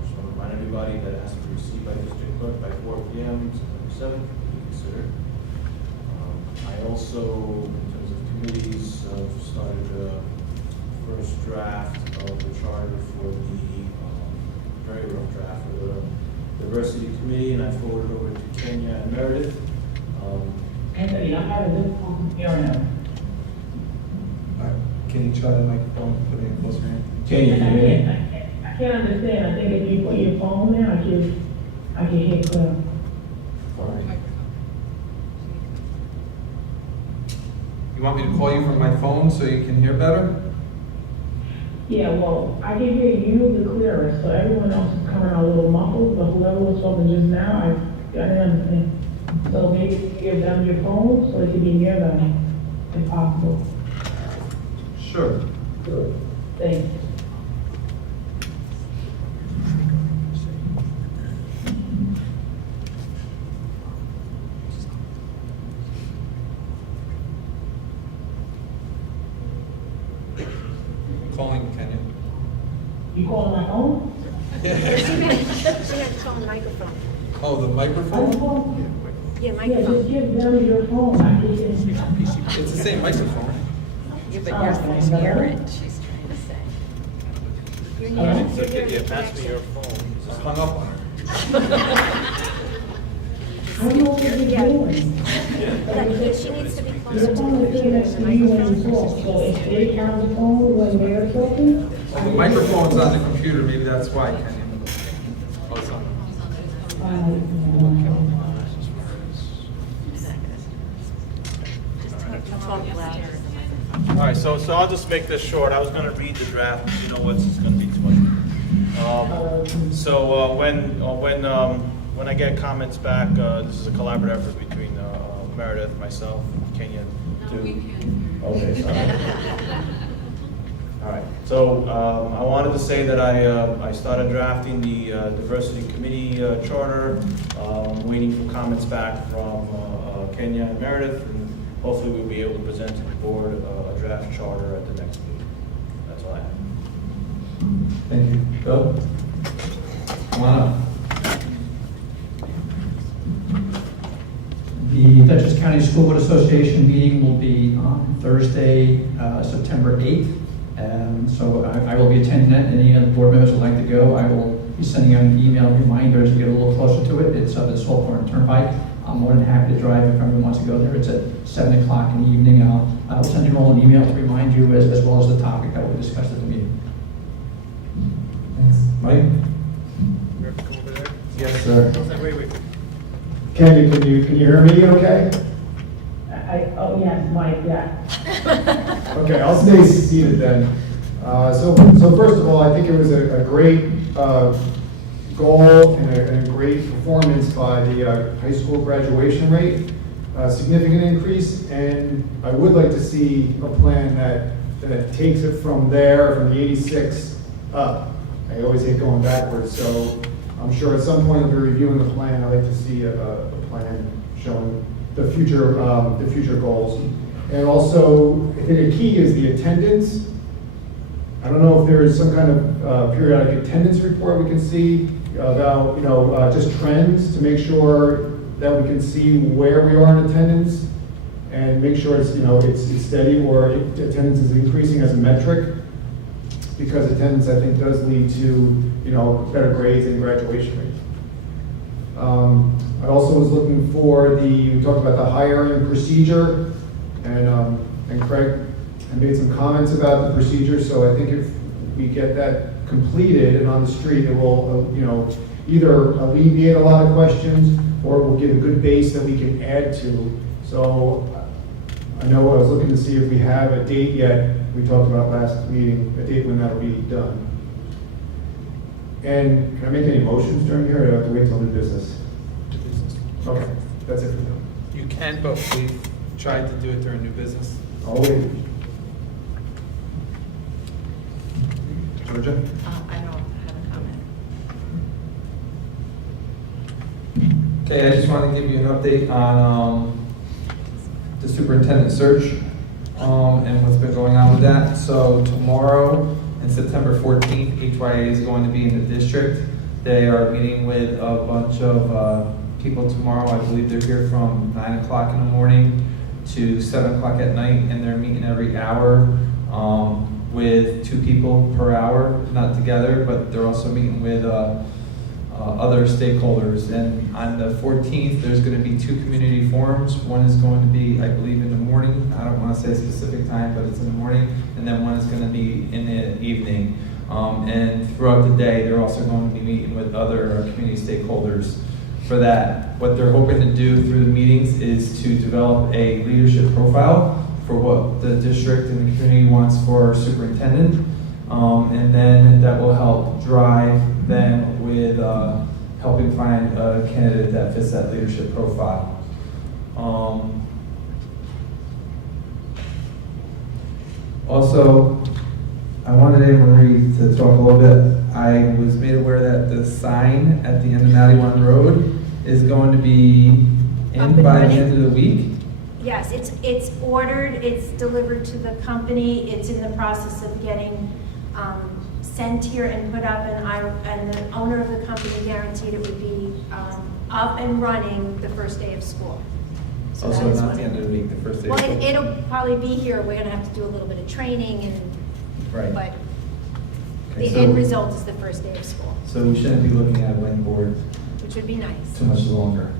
Just want to remind everybody that it has to be received by district clerk by 4 p.m. September 7th, to be considered. I also, in terms of committees, started the first draft of the charter for the very rough draft for the diversity committee, and I forwarded over to Kenya and Meredith. Anthony, I have a difficult hearing. Can you try the microphone, put it closer in? I can't understand. I think if you put your phone there, I can hear clear. All right. You want me to call you from my phone so you can hear better? Yeah, well, I can hear you the clearest, so everyone else is coming out a little muffled, but whoever was talking just now, I didn't understand. So maybe you can give them your phone so they can be near them, if possible. Sure. Good. Thanks. Calling Kenya. You calling my phone? She had to call the microphone. Oh, the microphone? Yeah, Yeah, just give them your phone. I can hear. It's the same microphone. Yeah, but you're supposed to hear it. She's trying to say. You're Yeah, pass me your phone. Just hung up on her. I don't know what you're doing. She needs to be closer Your to phone the is computer sitting next than to the you when you microphone. talk, so if they have the phone when they're talking. Well, the microphone's on the computer, maybe that's why, Kenya. Oh, it's on. All right, so I'll just make this short. I was going to read the draft, you know what, it's going to be too much. When I get comments back, this is a collaborative effort between Meredith, myself, Kenya. Okay, sorry. All right, so I wanted to say that I started drafting the diversity committee charter. I'm waiting for comments back from Kenya and Meredith, and hopefully we'll be able to present to the board a draft charter at the next meeting. That's all I have. Thank you. Bill? Come on up. The Dutchess County School Board Association meeting will be on Thursday, September 8th. So I will be attending that. Any other board members would like to go, I will be sending out an email reminder as we get a little closer to it. It's at the Saltport Turnpike. I'm more than happy to drive if everyone wants to go there. It's at 7 o'clock in the evening. I'll send you all an email to remind you as well as the topic that we discussed at the meeting. Thanks. Mike? You have to come over there? Yes, sir. Wait. Kenya, can you hear me okay? Oh, yes, Mike, yeah. Okay, I'll stay seated then. So first of all, I think it was a great goal and a great performance by the high school graduation rate, a significant increase, and I would like to see a plan that takes it from there, from the 86 up. I always hate going backwards, so I'm sure at some point I'll be reviewing the plan. I'd like to see a plan showing the future goals. And also, I think a key is the attendance. I don't know if there is some kind of periodic attendance report we can see about, just trends to make sure that we can see where we are in attendance and make sure it's steady or attendance is increasing as a metric, because attendance, I think, does lead to, better grades and graduation rates. I also was looking for we talked about the hiring procedure, and Craig had made some comments about the procedure, so I think if we get that completed and on the street, it will, either alleviate a lot of questions, or it will give a good base that we can add to. So I know I was looking to see if we have a date yet, we talked about last meeting, a date when that'll be done. And can I make any motions during here, or do I have to wait till new business? Okay, that's it for now. You can, but we've tried to do it during new business. I'll wait. Georgia? I don't have a comment. Okay, I just want to give you an update on the superintendent search and what's been going on with that. So tomorrow and September 14th, HYA is going to be in the district. They are meeting with a bunch of people tomorrow. I believe they're here from 9 o'clock in the morning to 7 o'clock at night, and they're meeting every hour with 2 people per hour, not together, but they're also meeting with other stakeholders. And on the 14th, there's going to be 2 community forums. One is going to be, I believe, in the morning. I don't want to say a specific time, but it's in the morning. And then one is going to be in the evening. And throughout the day, they're also going to be meeting with other community stakeholders for that. What they're hoping to do through the meetings is to develop a leadership profile for what the district and the community wants for superintendent. And then that will help drive them with helping find a candidate that fits that leadership profile. Also, I wanted Anne Marie to talk a little bit. I was made aware that the sign at the end of 91 Road is going to be Up in and by the running? end of the week. Yes, it's ordered, it's delivered to the company, it's in the process of getting sent here and put up, and the owner of the company guaranteed it would be up and running the first day of school. So that Also, is not what the end of the week, the first day. Well, of school. it'll probably be here, we're gonna have to do a little bit of training Right. but Okay, the so- end result is the first day of school, So we shouldn't be looking at a whiteboard which would be nice. too much longer.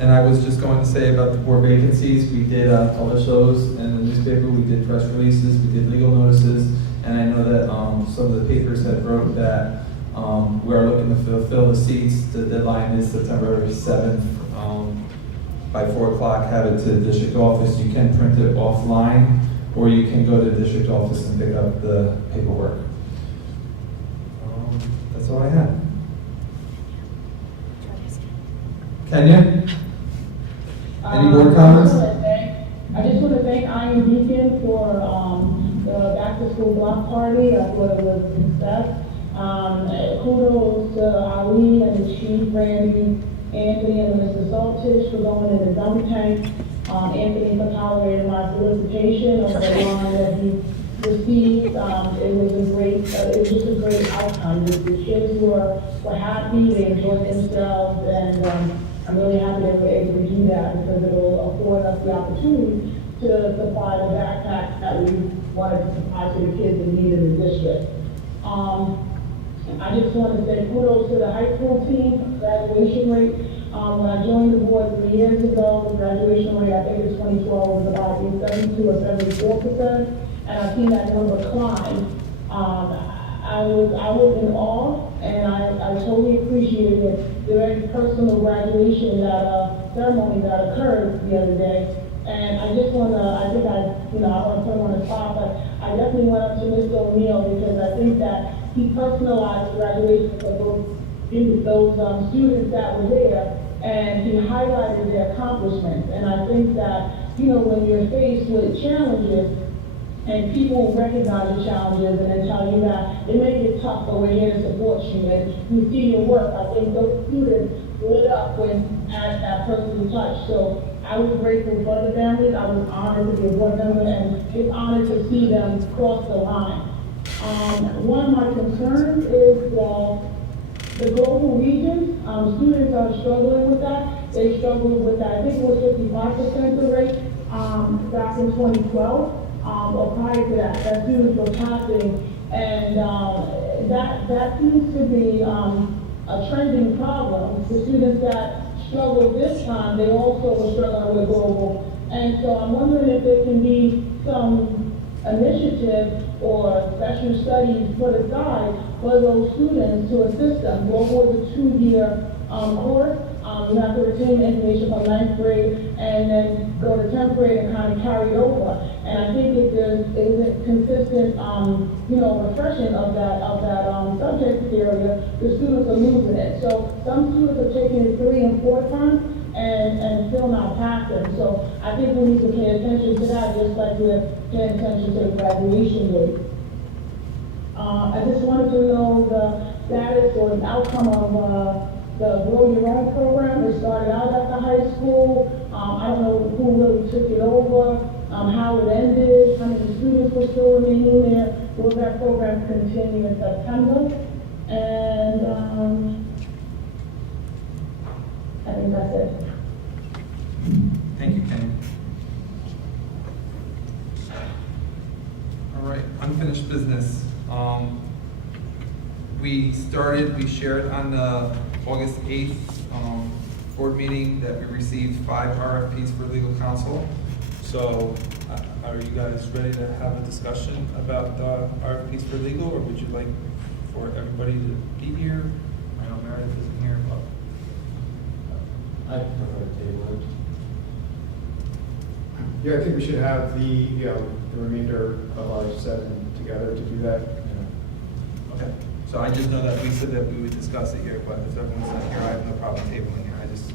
And I was just going to say about the board vacancies, we did publish those in the newspaper, we did press releases, we did legal notices, and I know that some of the papers had wrote that we are looking to fill the seats. The deadline is September 7th. By 4 o'clock, have it to the district office. You can print it offline, or you can go to the district office and pick up the paperwork. That's all I had. Kenya? Any board comments? I just want to thank Iron Beacon for the back-to-school block party. I thought it was a success. Kudos to Ali and the chief, Randy, Anthony, and Mr. Saltish for going in the dump tank. Anthony for tolerating my solicitation of the line that he received. It was just a great outcome. The kids were happy, they enjoyed themselves, and I'm really happy that we're able to do that because it will afford us the opportunity to supply the backpacks that we wanted to supply to the kids in need in the district. I just want to say kudos to the high school team, graduation rate. When I joined the board 3 years ago, the graduation rate, I think in 2012 was about 72 or 74%, and I've seen that number climb. I was in awe, and I totally appreciated the very personal graduation ceremony that occurred the other day. And I just want to, I don't want to put him on the spot, but I definitely went up to Mr. O'Neill because I think that he personalized the graduation for those students that were there, and he highlighted their accomplishments. And I think that, when you're faced with challenges, and people recognize your challenges and then tell you that it may get tough, but we're here to support you, and you see your work. I think those students lit up when asked that personal touch. So I was grateful for the families. I was honored to be a board member, and it's honored to see them cross the line. One of my concerns is the global regions. Students are struggling with that. They struggled with that. I think it was 55% the rate back in 2012. Or prior to that students were passing, and that seems to be a trending problem. The students that struggled this time, they also were struggling with global. And so I'm wondering if there can be some initiative or special studies put aside for those students to assist them. Global is a 2-year course. You have to retain information from 9th grade and then go to 10th grade and kind of carry it over. And I think if there isn't consistent, refreshing of that subject area, the students are losing it. So some students are taking it 3 and 4 times and still not passing. So I think we need to pay attention to that, just like we're paying attention to the graduation rate. I just wanted to know the status or the outcome of the Grow Your Own program. It started out at the high school. I don't know who really took it over, how it ended, how many students were still remaining there. Will that program continue in September? And I think that's it. Thank you, Kenny. All right, unfinished business. We shared on the August 8th board meeting that we received 5 RFPs for legal counsel. So are you guys ready to have a discussion about the RFPs for legal, or would you like for everybody to be here? I know Meredith isn't here, but I prefer to table it. Yeah, I think we should have the remainder of our 7 together to do that. okay. So I just know that we said that we would discuss it here, but if everyone's not here, I have no problem tabling it. I just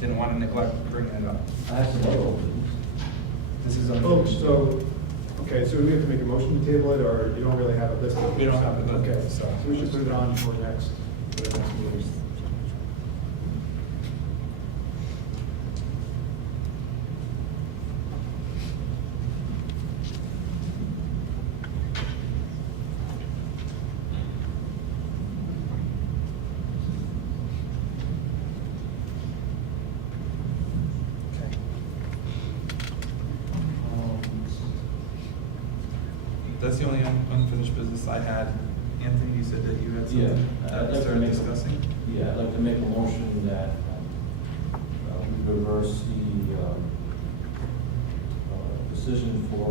didn't want to neglect bringing it up. I have some other openings. This is Oh, unfinished. okay, so we have to make a motion to table it, or you don't really have it listed? We don't have it listed, Okay, so. so we should put it on for the next meeting. Okay. That's the only unfinished business I had. Anthony, you said that you had Yeah, something I'd that like we to started make discussing? Yeah, I'd like to make a motion that we reverse the decision for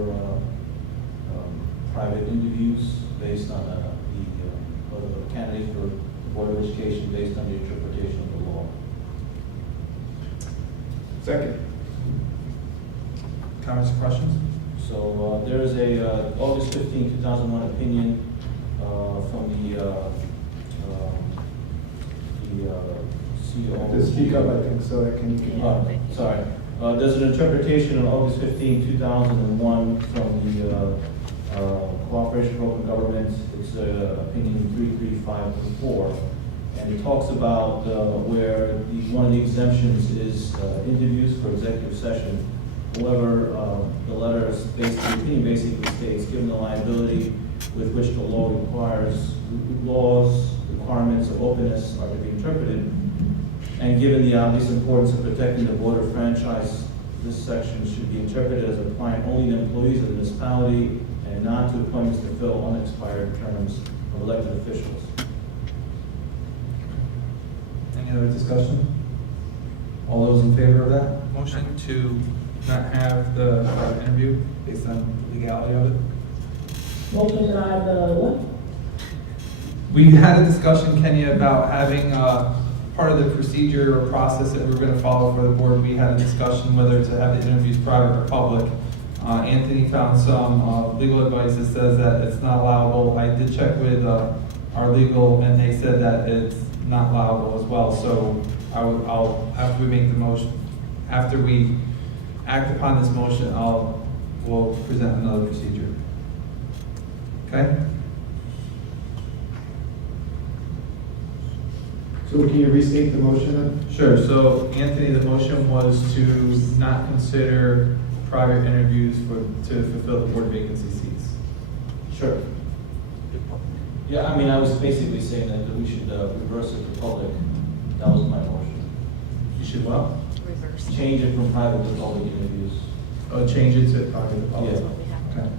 private interviews based on the candidate for the Board of Education based on the interpretation of the law. Second. Comments or questions? So there is a August 15, 2001 opinion from the CO. To speak up, I think, so that can. Sorry. There's an interpretation on August 15, 2001 from the Cooperation for Open Government. It's opinion 33514. And it talks about where one of the exemptions is interviews for executive session. However, the letter is the opinion basically states, given the liability with which the law requires, requirements of openness are to be interpreted, and given the obvious importance of protecting the board of franchise, this section should be interpreted as applying only to employees of the municipality and not to appointments to fill unexpired terms of elected officials. Any other discussion? All those in favor of that motion to not have the interview based on the legality of it? Motion to have the what? We had a discussion, Kenya, about having part of the procedure or process that we're going to follow for the board. We had a discussion whether to have the interviews private or public. Anthony found some legal advice that says that it's not allowable. I did check with our legal, and they said that it's not allowable as well. So I'll after we make the motion, after we act upon this motion, we'll present another procedure. Okay? So can you restate the motion then? Sure. So Anthony, the motion was to not consider private interviews to fulfill the board vacancy seats. Sure. Yeah, I mean, I was basically saying that we should reverse it to public. That was my motion. You should what? Change it from private to public interviews. Oh, change it to private to public. Yeah. Okay.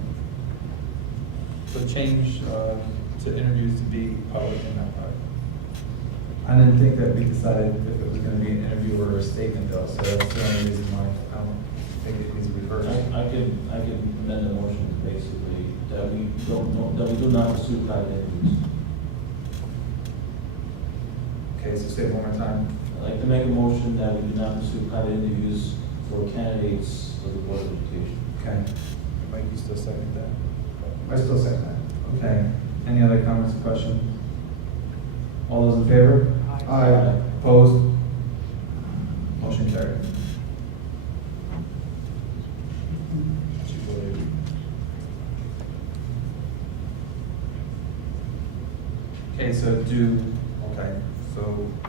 So change to interviews to be public and not private. I didn't think that we decided if it was gonna be an interview or a statement though, so that's the only reason why I don't think it needs to be first. I can amend the motion basically, that we do not pursue private interviews. Okay, so say it one more time. I'd like to make a motion that we do not pursue private interviews for candidates for the Board of Education. Okay. Mike, you still second that? I still say that. Okay. Any other comments or questions? All those in favor? Aye. Opposed? Motion carried. Okay, so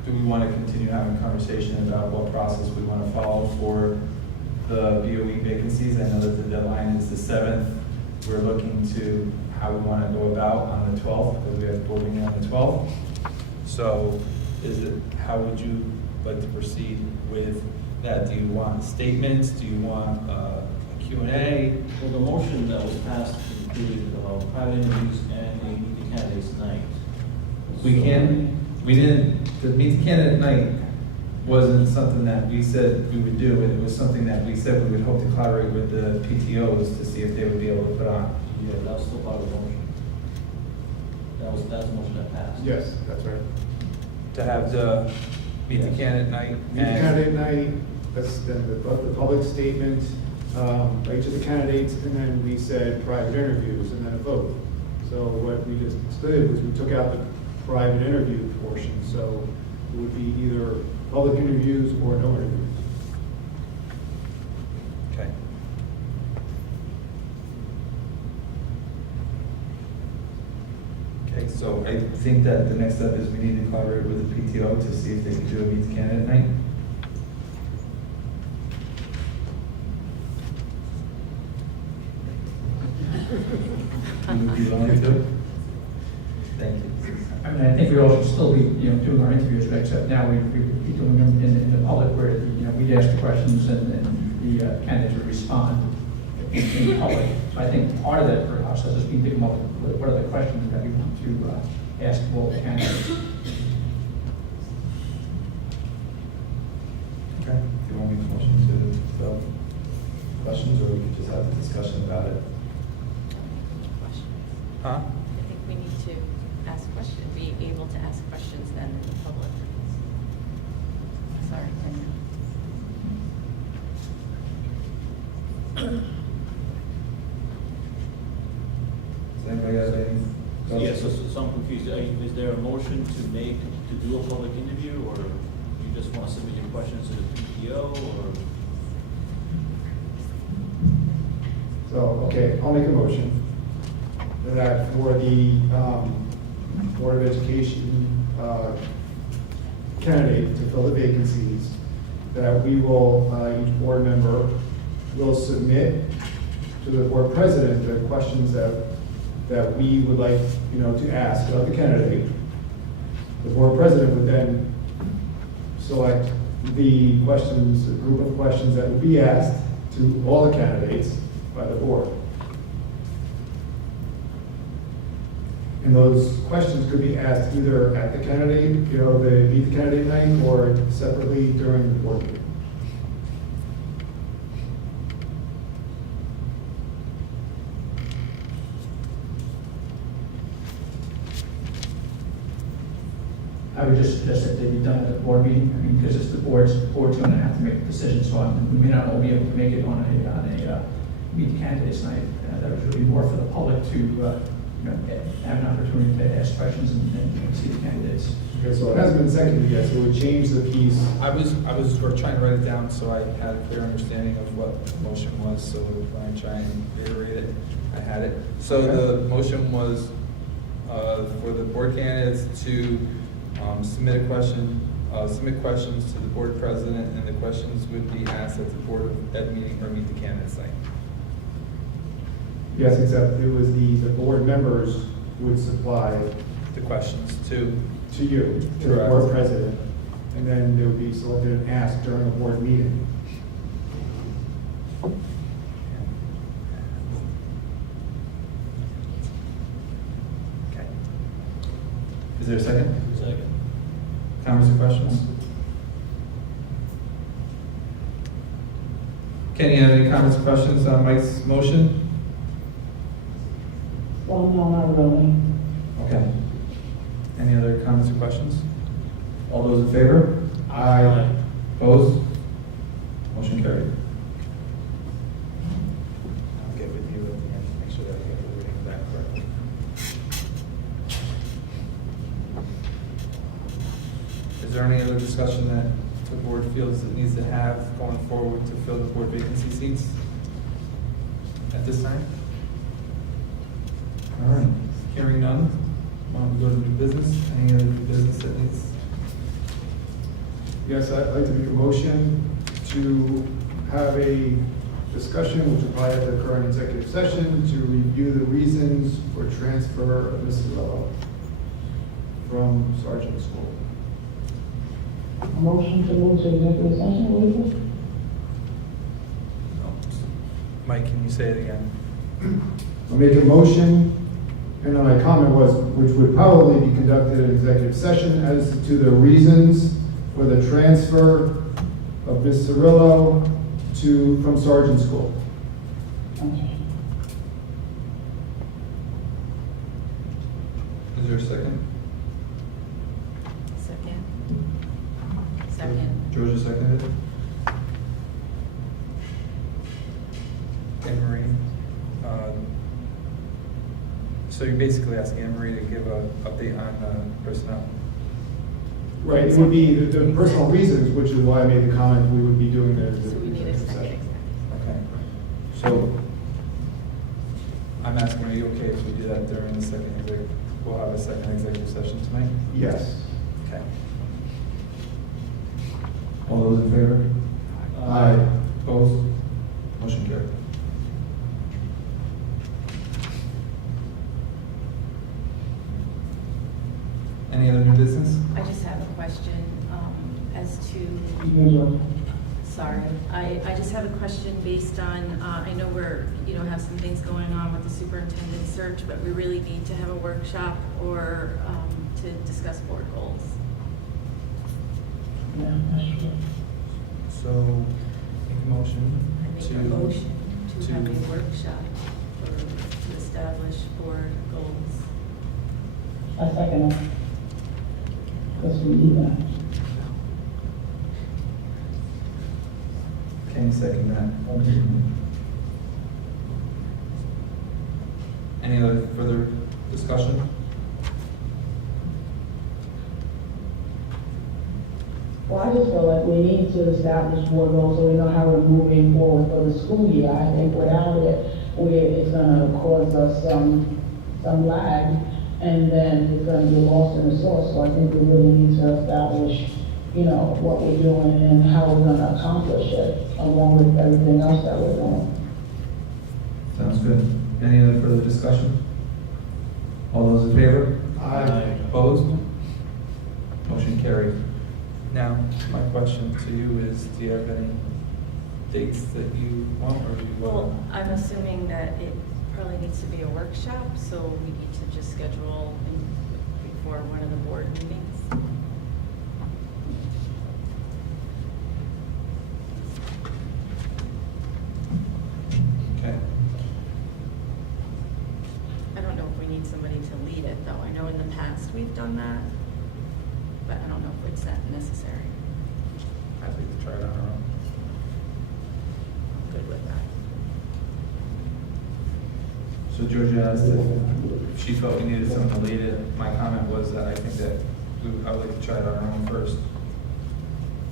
do we want to continue having a conversation about what process we want to follow for the BOE vacancies? I know that the deadline is the 7th. We're looking to how we want to go about on the 12th, because we have board meeting on the 12th. So how would you like to proceed with that? Do you want statements? Do you want a Q&A? Well, the motion that was passed included private interviews and a meet the candidates night. The meet the candidate night wasn't something that we said we would do. It was something that we said we would hope to collaborate with the PTOs to see if they would be able to put on. Yeah, that was still part of the motion. That's the motion that passed. Yes, that's right. To have the meet the Yes. candidate night. Meet the candidate night, that's then the public statement, by each of the candidates, and then we said private interviews, and then a vote. So what we just did was we took out the private interview portion, so it would be either public interviews or no interviews. Okay. Okay, so I think that the next step is we need to collaborate with the PTO to see if they can do a meet the candidate night. You would be willing to do it? Thank you. I mean, I think we all should still be, doing our interviews, except now we'd be doing them in the public where, we'd ask the questions and the candidates would respond in public. So I think part of that for us is just being thinking about what are the questions that we want to ask both candidates. Okay. Do you want me to motion to develop questions, or we could just have a discussion about it? Huh? I think we need to ask questions, be able to ask questions then in the public. Sorry. Does anybody have any? Yes, so I'm confused. Is there a motion to do a public interview, or you just want to submit your questions to the PTO, or? So, okay, I'll make a motion that for the Board of Education candidate to fill the vacancies, that we will, each board member will submit to the board president the questions that we would like, to ask of the candidate. The board president would then select the questions, a group of questions that would be asked to all the candidates by the board. And those questions could be asked either at the candidate, the meet the candidate night, or separately during the board meeting. I would just suggest that they be done at the board meeting, because it's the board's going to have to make a decision, so we may not all be able to make it on a meet the candidates night. That would really be more for the public to, have an opportunity to ask questions and see the candidates. Okay, so it hasn't been seconded yet, so it would change the piece. I was sort of trying to write it down so I had a clear understanding of what the motion was, so when I try and reiterate it, I had it. So the motion was for the board candidates to submit questions to the board president, and the questions would be asked at the Board of Ed meeting or meet the candidates night. Yes, except it was the board members would supply The questions to you, to the Correct. board president, and then they would be selected and asked during a board meeting. Okay. Is there a second? Second. comments or questions? Kenny, any comments or questions on Mike's motion? Well, no, not really. Okay. Any other comments or questions? All those in favor? Aye. Opposed? Motion carried. I'll get with you at the end, make sure that I get everything back correctly. Is there any other discussion that the board feels it needs to have going forward to fill the board vacancy seats at this time? All right, hearing none, why don't we go to new business? Any other new business that needs? Yes, I'd like to make a motion to have a discussion, which will probably have to occur in executive session, to review the reasons for transfer of Mrs. Lello from sergeant school. A motion to move to executive session, Lisa? Mike, can you say it again? I'll make a motion, and my comment was, which would probably be conducted in executive session, as to the reasons for the transfer of Ms. Cirillo from sergeant school. Okay. Is there a second? Second. Second. Georgia seconded it. Anne Marie. So you're basically asking Anne Marie to give an update on personnel? Right, it would be the personal reasons, which is why I made the comment, we would be doing the So we need a executive second. session. Okay. So I'm asking, are you okay if we do that during the second executive? We'll have a second executive session tonight? Yes. Okay. All those in favor? Aye. Opposed? Motion carried. Any other new business? I just have a question as to, Usually. sorry, I just have a question based on, I know we're, have some things going on with the superintendent search, but we really need to have a workshop or to discuss board goals. Yeah, that's true. So, make a motion I make to. a motion to to- have a workshop to establish board goals. I second it. Because we need that. Can you second that? Any other further discussion? Well, I just feel like we need to establish board goals so we know how we're moving forward for the school year. I think without it, it's gonna cause us some lag, and then it's gonna be lost in the source. So I think we really need to establish, what we're doing and how we're gonna accomplish it, along with everything else that we're doing. Sounds good. Any other further discussion? All those in favor? Aye. Opposed? Motion carried. Now, my question to you is, do you have any dates that you want, or do you Well, want? I'm assuming that it probably needs to be a workshop, so we need to just schedule before one of the board meetings. Okay. I don't know if we need somebody to lead it, though. I know in the past we've done that, but I don't know if it's that necessary. I'd like to try it on our own. I'm good with that. So Georgia asked if she felt we needed someone to lead it. My comment was that I think that I would like to try it on our own first.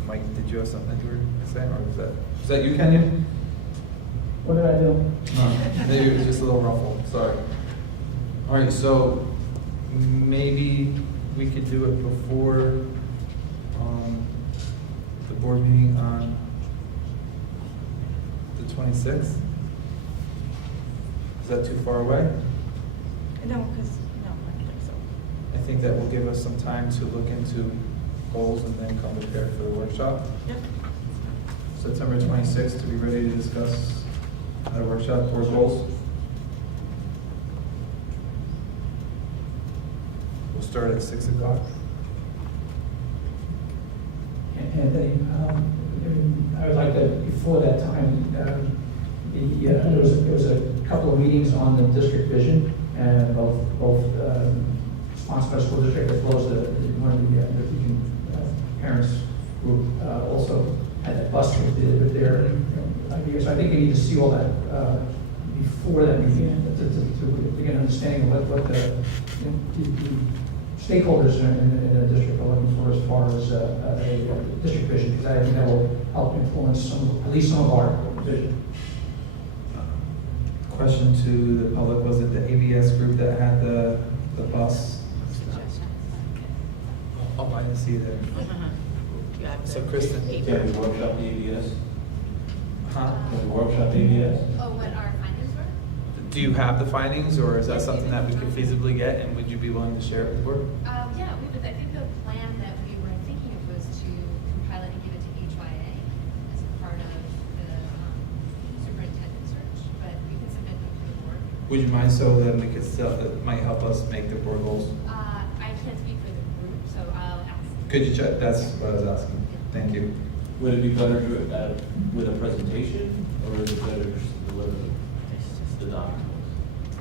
Mike, did you have something that you were saying, or was that you, Kenya? What did I do? No, maybe it was just a little ruffled, sorry. All right, so maybe we could do it before the board meeting on the 26th? Is that too far away? No, because, no, I don't think so. I think that will give us some time to look into goals and then come prepared for the workshop. Yep. September 26th, to be ready to discuss at a workshop for goals. We'll start at 6 o'clock. Anthony. I would like to, before that time, there was a couple of meetings on the district vision, and both sponsored by the school district as well as one of the Beacon parents group also had that bus with their ideas. So I think we need to see all that before that meeting to get an understanding of what the stakeholders in the district are looking for as far as a district vision, because I think that will help influence at least some of our vision. Question to the public, was it the ABS group that had the bus? Oh, I didn't see that. So Kristen. Can we workshop the ABS? Huh? Can we workshop the ABS? Oh, what our findings were? Do you have the findings, or is that something that we could feasibly get, and would you be willing to share it with the board? Yeah, we would, I think the plan that we were thinking of was to compile it and give it to HYA as a part of the superintendent search, but we can submit them to the board. Would you mind, so that we could still, that might help us make the board goals? I can't speak for the group, so I'll ask. Could you check, that's what I was asking. Thank you. Would it be better to do it with a presentation, or is it better just to deliver the documents?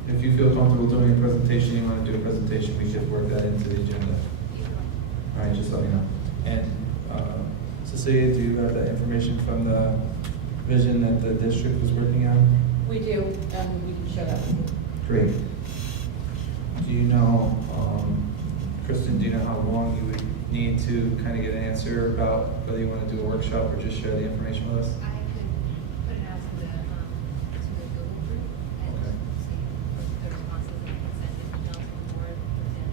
If you feel comfortable doing a presentation, you want to do a presentation, we should work that into the agenda. Either one. All right, just let me know. And Cecilia, do you have that information from the vision that the district was working on? We do, and we can share that with you. Great. Do you know, Kristen, do you know how long you would need to kind of get an answer about whether you want to do a workshop or just share the information with us? I could put it out to the Google group and Okay. see what the responses, and I can send an email to the board within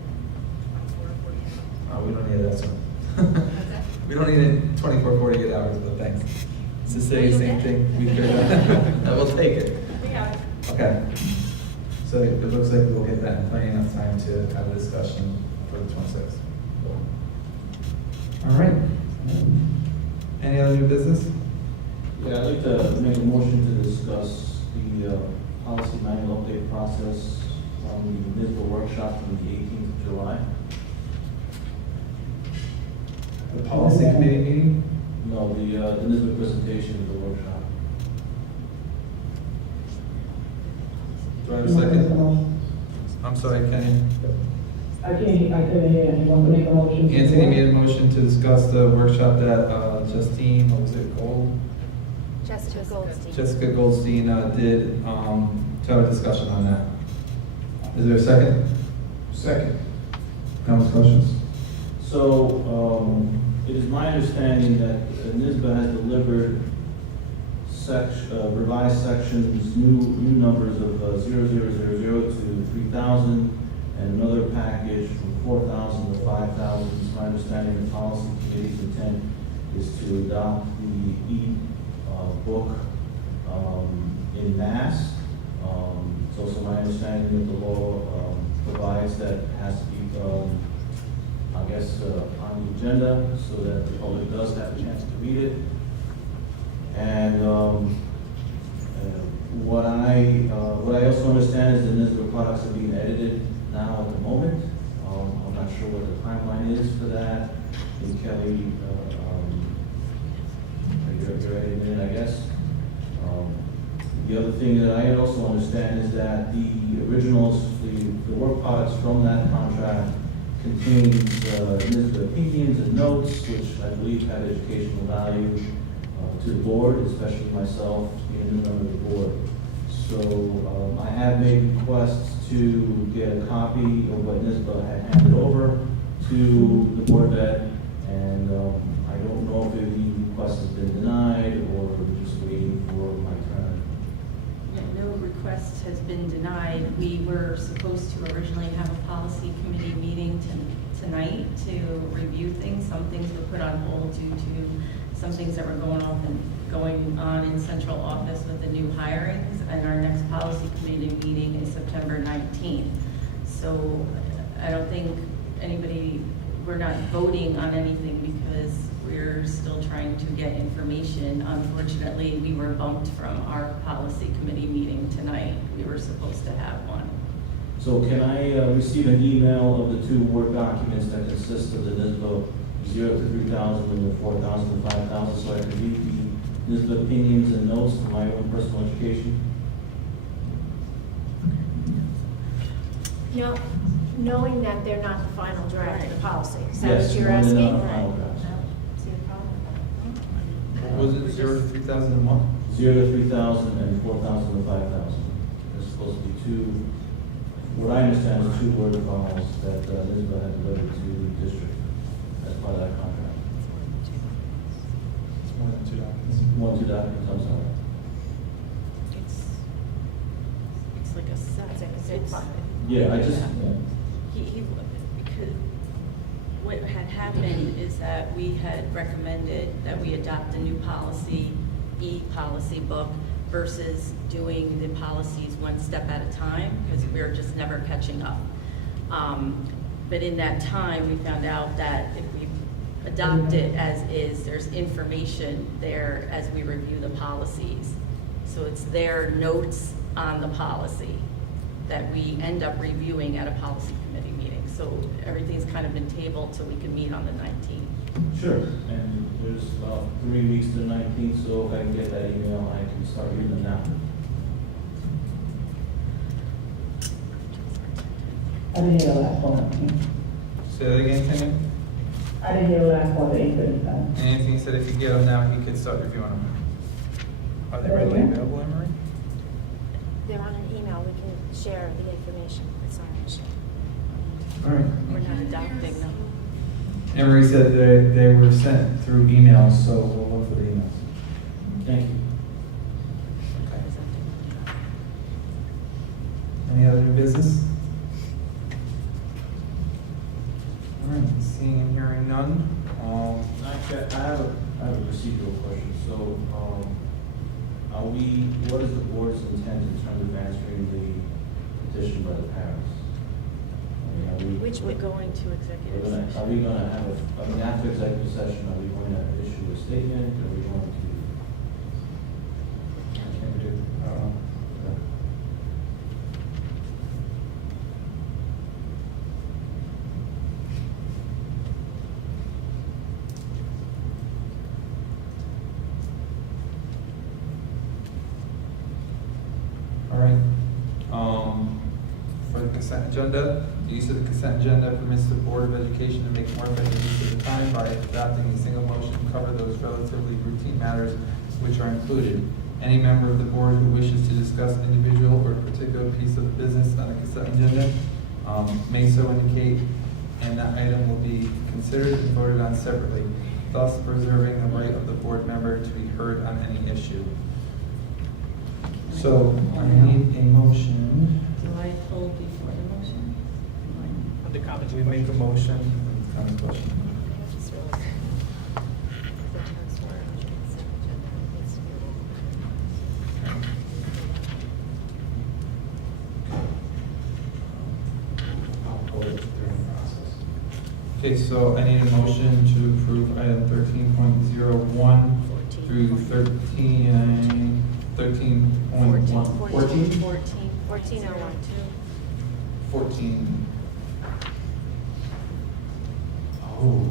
24 or 48 hours. Oh, we don't need that soon. What's that? We don't need it 24, 48 hours, but thanks. Cecilia, Well, same you'll thing. get it. We could, I will take it. We have it. Okay. So it looks like we'll get that in plenty enough time to have a discussion for the 26th. All right. Any other new business? Yeah, I'd like to make a motion to discuss the policy manual update process on the NISBA workshop from the 18th of July. The policy committee meeting? No, the NISBA presentation of the workshop. Do I have a second? I'm sorry, Kenny. I couldn't hear. You want to make a motion? Anthony made a motion to discuss the workshop that Justine, what was it, Jessica Goldstein. Jessica Goldstein did, to have a discussion on that. Is there a second? Second. Comments, questions? So, it is my understanding that NISBA has delivered revised sections, new numbers of 0000 to 3000, and another package from 4,000 to 5,000. It's my understanding the policy committee's intent is to adopt the e-book in mass. It's also my understanding that the law provides that it has to be, I guess, on the agenda so that the public does have a chance to read it. And what I also understand is that NISBA products are being edited now at the moment. I'm not sure what the timeline is for that. And Kelly, you're editing it, I guess. The other thing that I also understand is that the originals, the work products from that contract contains NISBA opinions and notes, which I believe have educational value to the board, especially myself being a new member of the board. So I have made requests to get a copy of what NISBA had handed over to the board vet, and I don't know if the request has been denied or we're just waiting for my turn. No request has been denied. We were supposed to originally have a policy committee meeting tonight to review things. Some things were put on hold due to some things that were going on in central office with the new hirings. And our next policy committee meeting is September 19th. So I don't think we're not voting on anything because we're still trying to get information. Unfortunately, we were bumped from our policy committee meeting tonight. We were supposed to have one. So can I receive an email of the two Word documents that consist of the NISBA 0 to 3,000, and then 4,000 to 5,000, so I could read the list of opinions and notes for my own personal education. No, knowing that they're not the final draft of the policy, is that Yes, what you're knowing they're asking? not the final draft. See the problem? What was it, 0 to 3,000 a month? 0 to 3,000 and 4,000 to 5,000. There's supposed to be two, what I understand is two word files that Elizabeth had delivered to the district as part of that contract. It's more than 2 documents. One, two documents, I'm sorry. It's like a set. Yeah, I just, Because what had happened is that we had recommended that we adopt a new policy, e-policy book, versus doing the policies one step at a time, because we were just never catching up. But in that time, we found out that if we adopt it as is, there's information there as we review the policies. So it's their notes on the policy that we end up reviewing at a policy committee meeting. So everything's kind of been tabled so we can meet on the 19th. sure. And there's about 3 weeks to the 19th, so if I can get that email, I can start reading them now. I didn't hear the last one. Say that again, Kenny? I didn't hear the last one, the 8:35. Anything he said, if you get them now, he could start reviewing them. Are they readily available, Emery? They're on an email, we can share the information, it's not an issue. All right. We're not adopting them. Emery said they were sent through emails, so we'll look for the emails. Thank you. Any other new business? All right, seeing and hearing none. Actually, I have a procedural question. So, what is the board's intent in terms of answering the petition by the parents? I mean, Which would go into executive session. Are we gonna have after executive session, are we going to issue a statement? Are we going to? Can we do? All right. For the consent agenda, the use of the consent agenda permits the Board of Education to make more effective use of the time by adopting a single motion to cover those relatively routine matters which are included. Any member of the board who wishes to discuss an individual or particular piece of business on the consent agenda may so indicate, and that item will be considered and voted on separately, thus preserving the right of the board member to be heard on any issue. So I need a motion. Do I hold before the motion? We make a motion. Comment question. I'll hold it during the process. Okay, so I need a motion to approve item 13.01 through 13.1. 14? 1401. 14. Oh.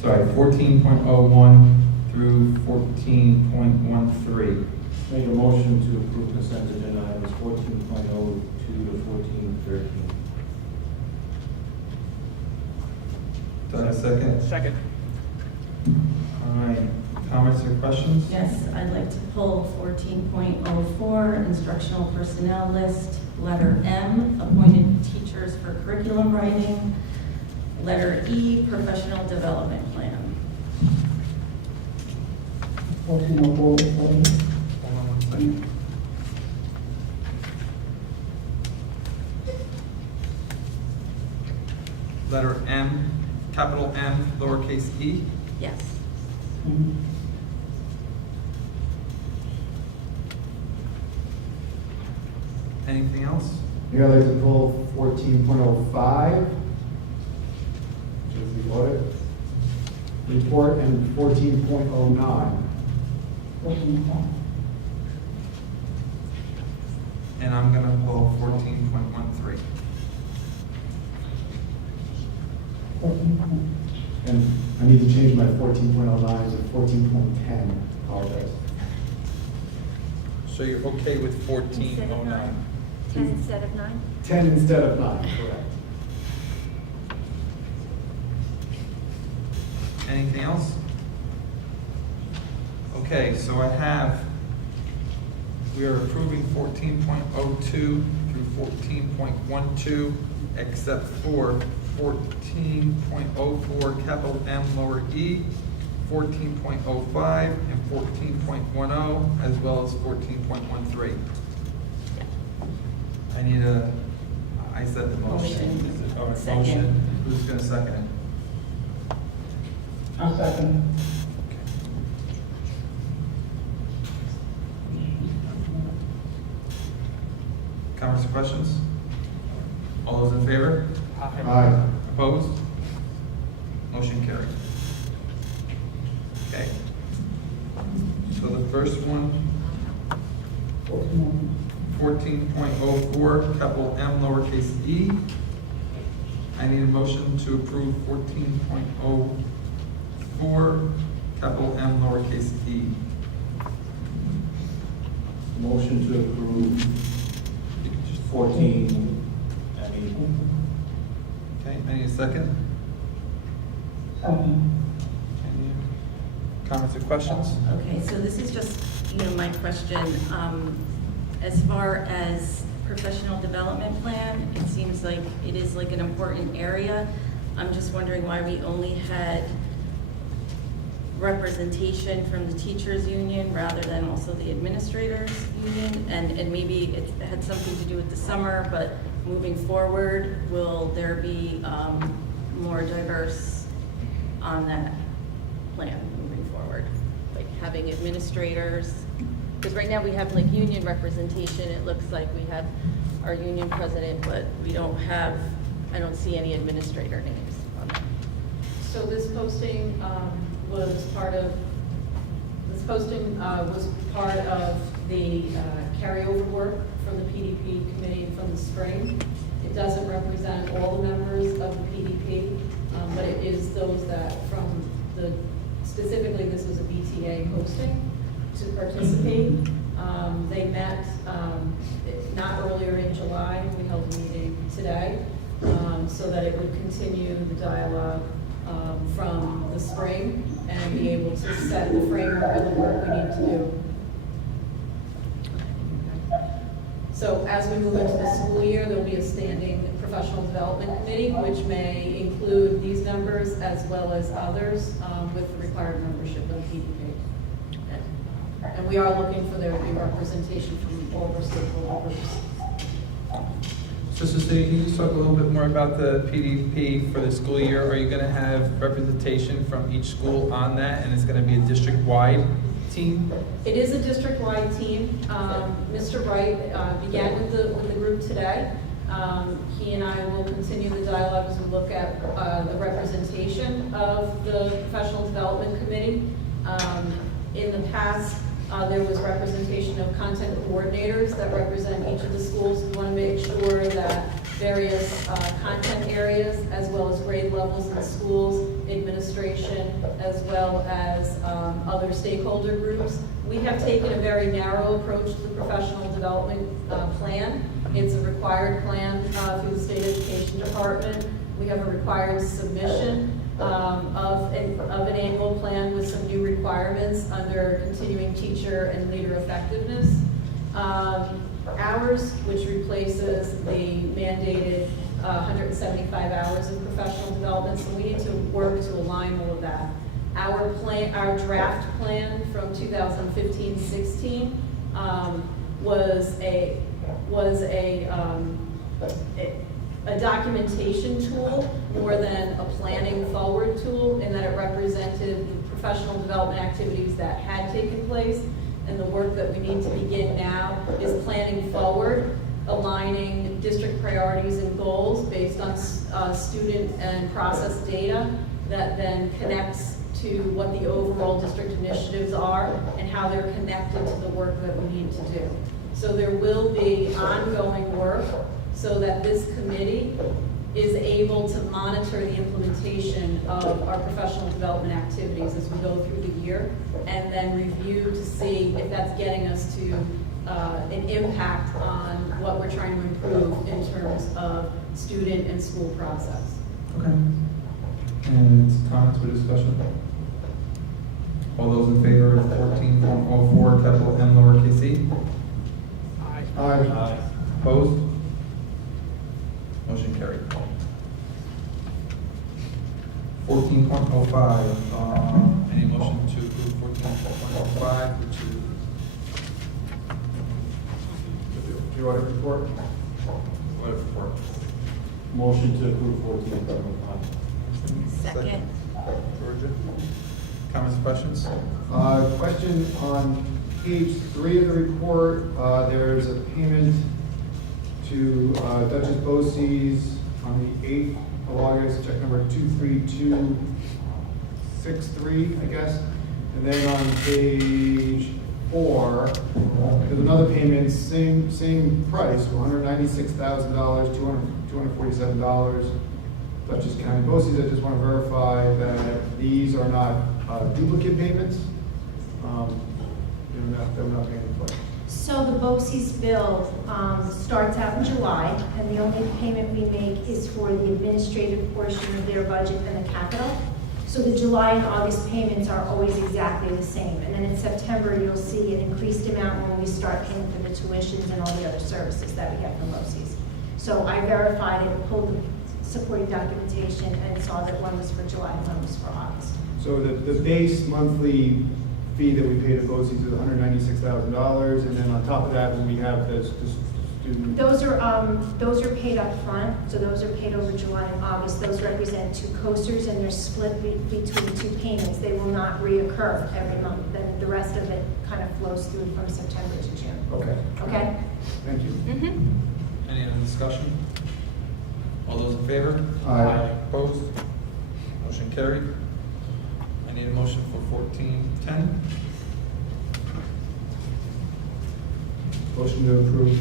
Sorry, 14.01 through 14.13. Make a motion to approve consent agenda items 14.02 to 14.13. Do I have a second? Second. All right, comments or questions? Yes, I'd like to pull 14.04, instructional personnel list, letter M, appointed teachers for curriculum writing, letter E, professional development plan. 1404, please. Hold on one second. Letter M, capital M, lowercase e. Yes. Anything else? Yeah, I'd like to pull 14.05, which is the audit report, and 14.09. and I'm gonna pull 14.13. And I need to change my 14.09 to 14.10, apologize. So you're okay with 1409? 10 instead of 9? 10 instead of 9, correct. Anything else? Okay, so we are approving 14.02 through 14.12, except for 14.04 capital M lower e, 14.05 and 14.10, as well as 14.13. I said the motion. Second. Motion. Who's gonna second it? I'll second. Comments or questions? All those in favor? Aye. Opposed? Motion carried. Okay. So the first one, 14.04, capital M lowercase e. I need a motion to approve 14.04, capital M lowercase e. Motion to approve 14, Okay, I need a second. Second. Any comments or questions? Okay, so this is just, my question. As far as professional development plan, it seems like it is like an important area. I'm just wondering why we only had representation from the teachers union rather than also the administrators union, and maybe it had something to do with the summer, but moving forward, will there be more diverse on that plan moving forward? Like having administrators, because right now we have like union representation, it looks like we have our union president, but we don't have, I don't see any administrator names on that. So this posting was part of the carryover work from the PDP committee from the spring. It doesn't represent all the members of the PDP, but it is those that specifically this was a BTA posting to participate. They met not earlier in July, we held a meeting today, so that it would continue the dialogue from the spring and be able to set the framework of the work we need to do. So as we move into the school year, there'll be a standing professional development committee, which may include these members as well as others with the required membership of the PDP. And we are looking for there to be representation from all of our stakeholder groups. So Cecilia, can you just talk a little bit more about the PDP for the school year? Are you going to have representation from each school on that, and it's going to be a district-wide team? It is a district-wide team. Mr. Wright began with the group today. He and I will continue the dialogue as we look at the representation of the Professional Development Committee. In the past, there was representation of content coordinators that represent each of the schools. We want to make sure that various content areas, as well as grade levels in the schools, administration, as well as other stakeholder groups. We have taken a very narrow approach to the professional development plan. It's a required plan through the State Education Department. We have a required submission of an annual plan with some new requirements under continuing teacher and leader effectiveness. Hours, which replaces the mandated 175 hours of professional development, so we need to work to align all of that. Our draft plan from 2015-16 was a documentation tool more than a planning forward tool, in that it represented the professional development activities that had taken place. And the work that we need to begin now is planning forward, aligning district priorities and goals based on student and process data that then connects to what the overall district initiatives are and how they're connected to the work that we need to do. So there will be ongoing work so that this committee is able to monitor the implementation of our professional development activities as we go through the year, and then review to see if that's getting us to an impact on what we're trying to improve in terms of student and school process. Okay. And comments or discussion? All those in favor of 14.04, capital M lowercase c? Aye. Opposed? Motion carried. 14.05, any motion to approve 14.05, which is The audit report? audit report. Motion to approve 14.05. Second. Georgia? Comments, questions? Question on page 3 of the report, there's a payment to Duchess Bosse's on the 8th of August, check number 23263, I guess. And then on page 4, there's another payment, same price, $196,000, $247. Dutchess County Bosse's. I just want to verify that these are not duplicate payments. They're not paying in full. So the BOCES bill starts out in July, and the only payment we make is for the administrative portion of their budget and the capital. So the July and August payments are always exactly the same. And then in September, you'll see an increased amount when we start paying for the tuitions and all the other services that we get from BOCES. So I verified it, pulled the supporting documentation, and saw that one was for July and one was for August. So the base monthly fee that we pay to BOCES is $196,000, and then on top of that, when we have the student. Those are paid up front, so those are paid over July and August. Those represent 2 coasters, and they're split between 2 payments. They will not reoccur every month. Then the rest of it kind of flows through from September to June. Okay. Okay? Thank you. Mm-hmm. Any other discussion? All those in favor? Aye. Opposed? Motion carried. I need a motion for 1410. Motion to approve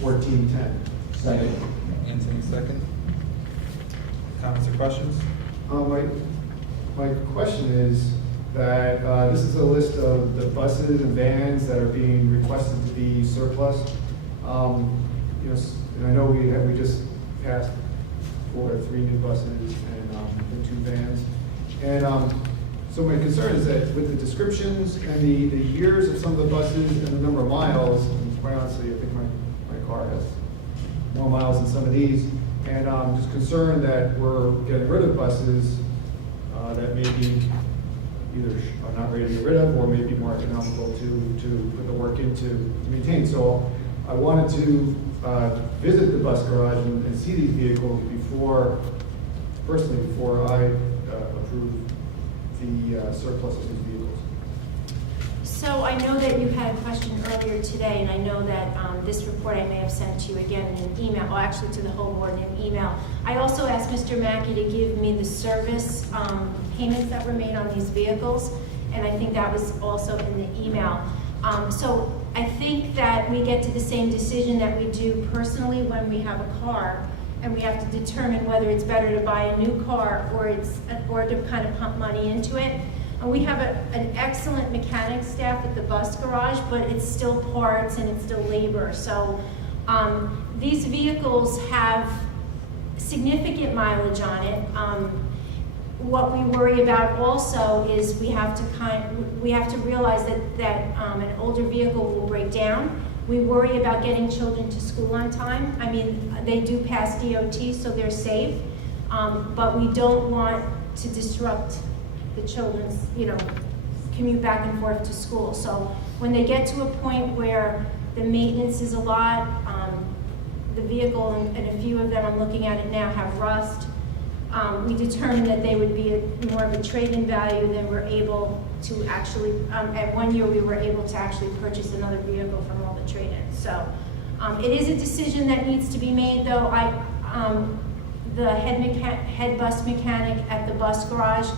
1410. Second. Anthony, second. Comments or questions? My question is that this is a list of the buses and vans that are being requested to be surplus. And I know we just passed for 3 new buses and 2 vans. And so my concern is that with the descriptions and the years of some of the buses and the number of miles, and quite honestly, I think my car has more miles than some of these. And I'm just concerned that we're getting rid of buses that maybe either are not ready to get rid of or maybe more economical to put the work into to maintain. So I wanted to visit the bus garage and see these vehicles before I approve the surplus of these vehicles. So I know that you had a question earlier today, and I know that this report I may have sent to you again in an email, or actually to the whole board in an email. I also asked Mr. Mackey to give me the service payments that were made on these vehicles, and I think that was also in the email. So I think that we get to the same decision that we do personally when we have a car, and we have to determine whether it's better to buy a new car or to kind of pump money into it. And we have an excellent mechanic staff at the bus garage, but it's still parts and it's still labor. So these vehicles have significant mileage on it. What we worry about also is we have to realize that an older vehicle will break down. We worry about getting children to school on time. I mean, they do pass DOT, so they're safe, but we don't want to disrupt the children's, commute back and forth to school. So when they get to a point where the maintenance is a lot, the vehicle, and a few of them, I'm looking at it now, have rust, we determined that they would be more of a trade-in value than we're able to actually, at 1 year we were able to actually purchase another vehicle from all the trade-ins. So it is a decision that needs to be made, though. The head bus mechanic at the bus garage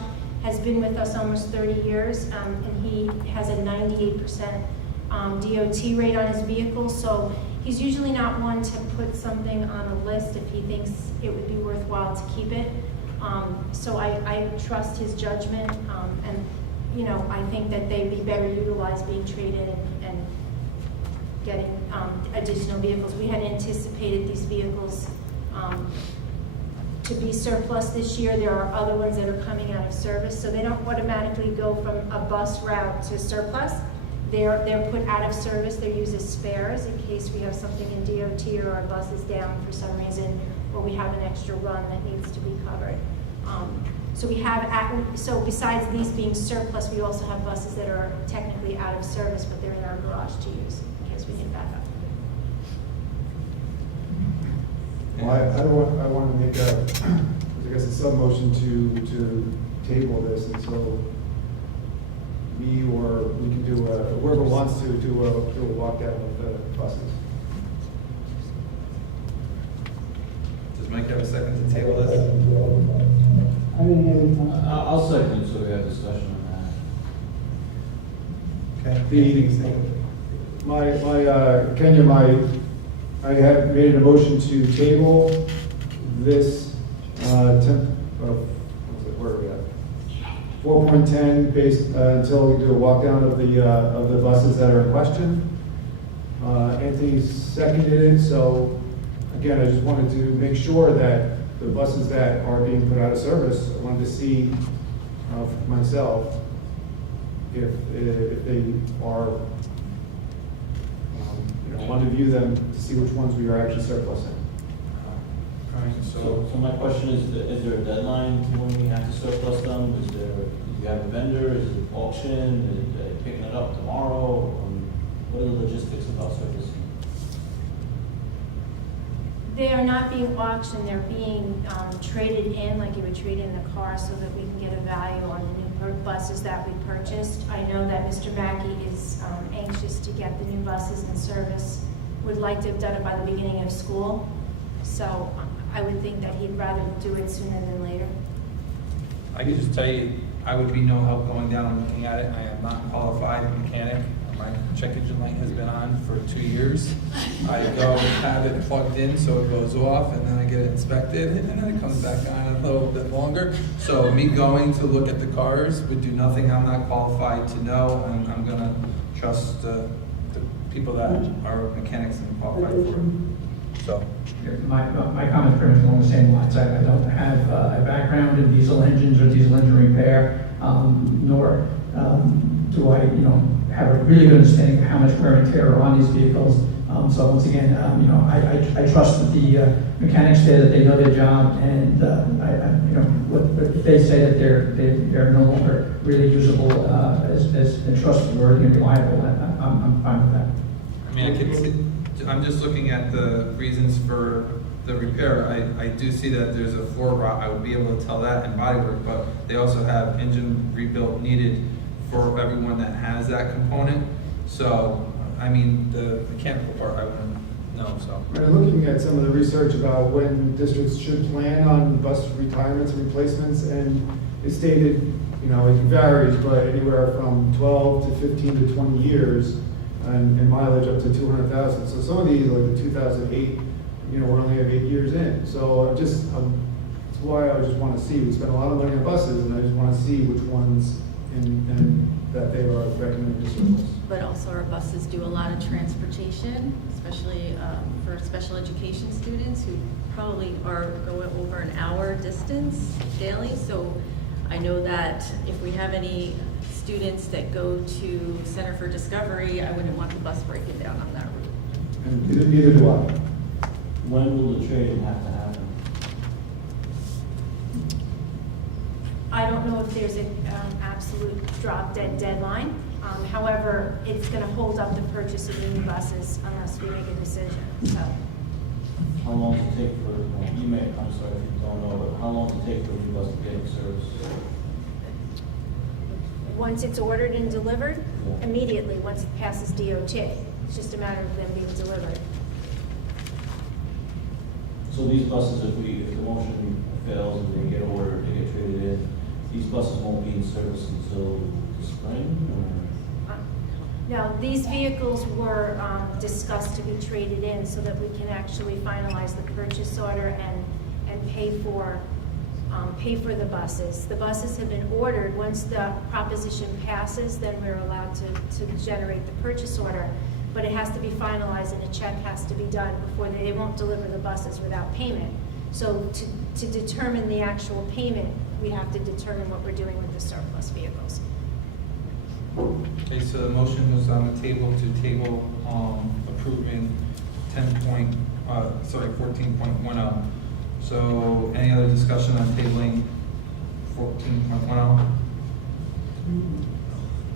has been with us almost 30 years, and he has a 98% DOT rate on his vehicle, so he's usually not one to put something on a list if he thinks it would be worthwhile to keep it. So I trust his judgment, and, you know, I think that they'd be better utilized being traded and getting additional vehicles. We had anticipated these vehicles to be surplus this year. There are other ones that are coming out of service, so they don't automatically go from a bus route to surplus. They're put out of service. They're used as spares in case we have something in DOT or our bus is down for some reason, or we have an extra run that needs to be covered. So besides these being surplus, we also have buses that are technically out of service, but they're in our garage to use in case we need backup. Well, I want to make I guess a sub-motion to table this until we can do, whoever wants to do a walk down with the buses. Does Mike have a second to table this? I didn't hear anything. I'll second, so we have discussion on Okay. Kenya, I have made a motion to table this, where are we at? 4.10 based, until we do a walk down of the buses that are in question. Anthony seconded it, so again, I just wanted to make sure that the buses that are being put out of service, I wanted to see for myself if they are, I wanted to view them to see which ones we are actually surplusing. All right, So my question is there a deadline to when we have to surplus them? Do you have a vendor? Is it auction? Is it picking it up tomorrow? What are the logistics about surfacing? They are not being auctioned, they're being traded in, like you would trade in the car, so that we can get a value on the new buses that we purchased. I know that Mr. Mackey is anxious to get the new buses in service, would like to have done it by the beginning of school. So I would think that he'd rather do it sooner than later. I can just tell you, I would be no help going down and looking at it. I am not a qualified mechanic. My check engine light has been on for 2 years. I go have it plugged in so it goes off, and then I get it inspected, and then it comes back on a little bit longer. So me going to look at the cars would do nothing. I'm not qualified to know, and I'm gonna trust the people that are mechanics and qualified for it. So. My comment pretty much along the same lines. I don't have a background in diesel engines or diesel engine repair, nor do I, have a really good understanding of how much wear and tear are on these vehicles. So once again, I trust that the mechanics there, that they know their job, and if they say that they're no longer really usable as trustworthy and reliable, I'm fine with that. I mean, I'm just looking at the reasons for the repair. I do see that there's a floor rot. I would be able to tell that in bodywork, but they also have engine rebuild needed for everyone that has that component. So, I mean, the mechanical part, I wouldn't know, so. And looking at some of the research about when districts should plan on bus retirements and replacements, and it stated, it varies, but anywhere from 12 to 15 to 20 years, and mileage up to 200,000. So some of these, like the 2008, we're only have 8 years in. So that's why I just want to see. We spend a lot of money on buses, and I just want to see which ones and that they are recommended to surplus. But also our buses do a lot of transportation, especially for special education students who probably are going over an hour distance daily. So I know that if we have any students that go to Center for Discovery, I wouldn't want the bus breaking down on that route. And neither do I. When will the trade have to happen? I don't know if there's an absolute drop-dead deadline. However, it's going to hold up the purchase of the new buses unless we make a decision, so. How long does it take for, I'm sorry if you don't know, but how long does it take for the bus to get in service? Once it's ordered and delivered, Yeah. immediately, once it passes DOT. It's just a matter of them being delivered. So these buses, if the motion fails and they get ordered, they get traded in, these buses won't be in service until the spring, or? Now, these vehicles were discussed to be traded in so that we can actually finalize the purchase order and pay for the buses. The buses have been ordered. Once the proposition passes, then we're allowed to generate the purchase order. But it has to be finalized and a check has to be done before they won't deliver the buses without payment. So to determine the actual payment, we have to determine what we're doing with the surplus vehicles. Okay, so the motion was on the table to table approving 14.10. So any other discussion on tabling 14.10?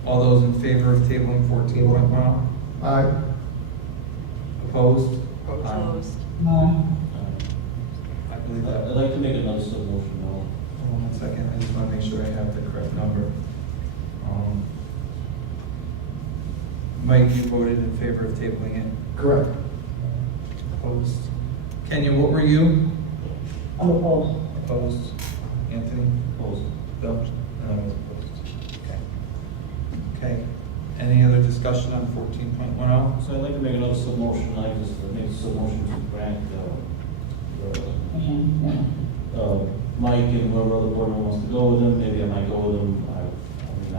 All those in favor of tabling 14.10? Aye. Opposed? Opposed. I believe that. I'd like to make another sub-motion, though. Hold on 1 second, I just want to make sure I have the correct number. Mike, you voted in favor of tabling it. Correct. Opposed? Kenya, what were you? I'm opposed. Opposed? Anthony? Opposed. Bill? And I was opposed. Okay. Okay. Any other discussion on 14.10? So I'd like to make another sub-motion, I'd like to make a sub-motion to grant, Mike and whoever other board member wants to go with him, maybe I might go with him. I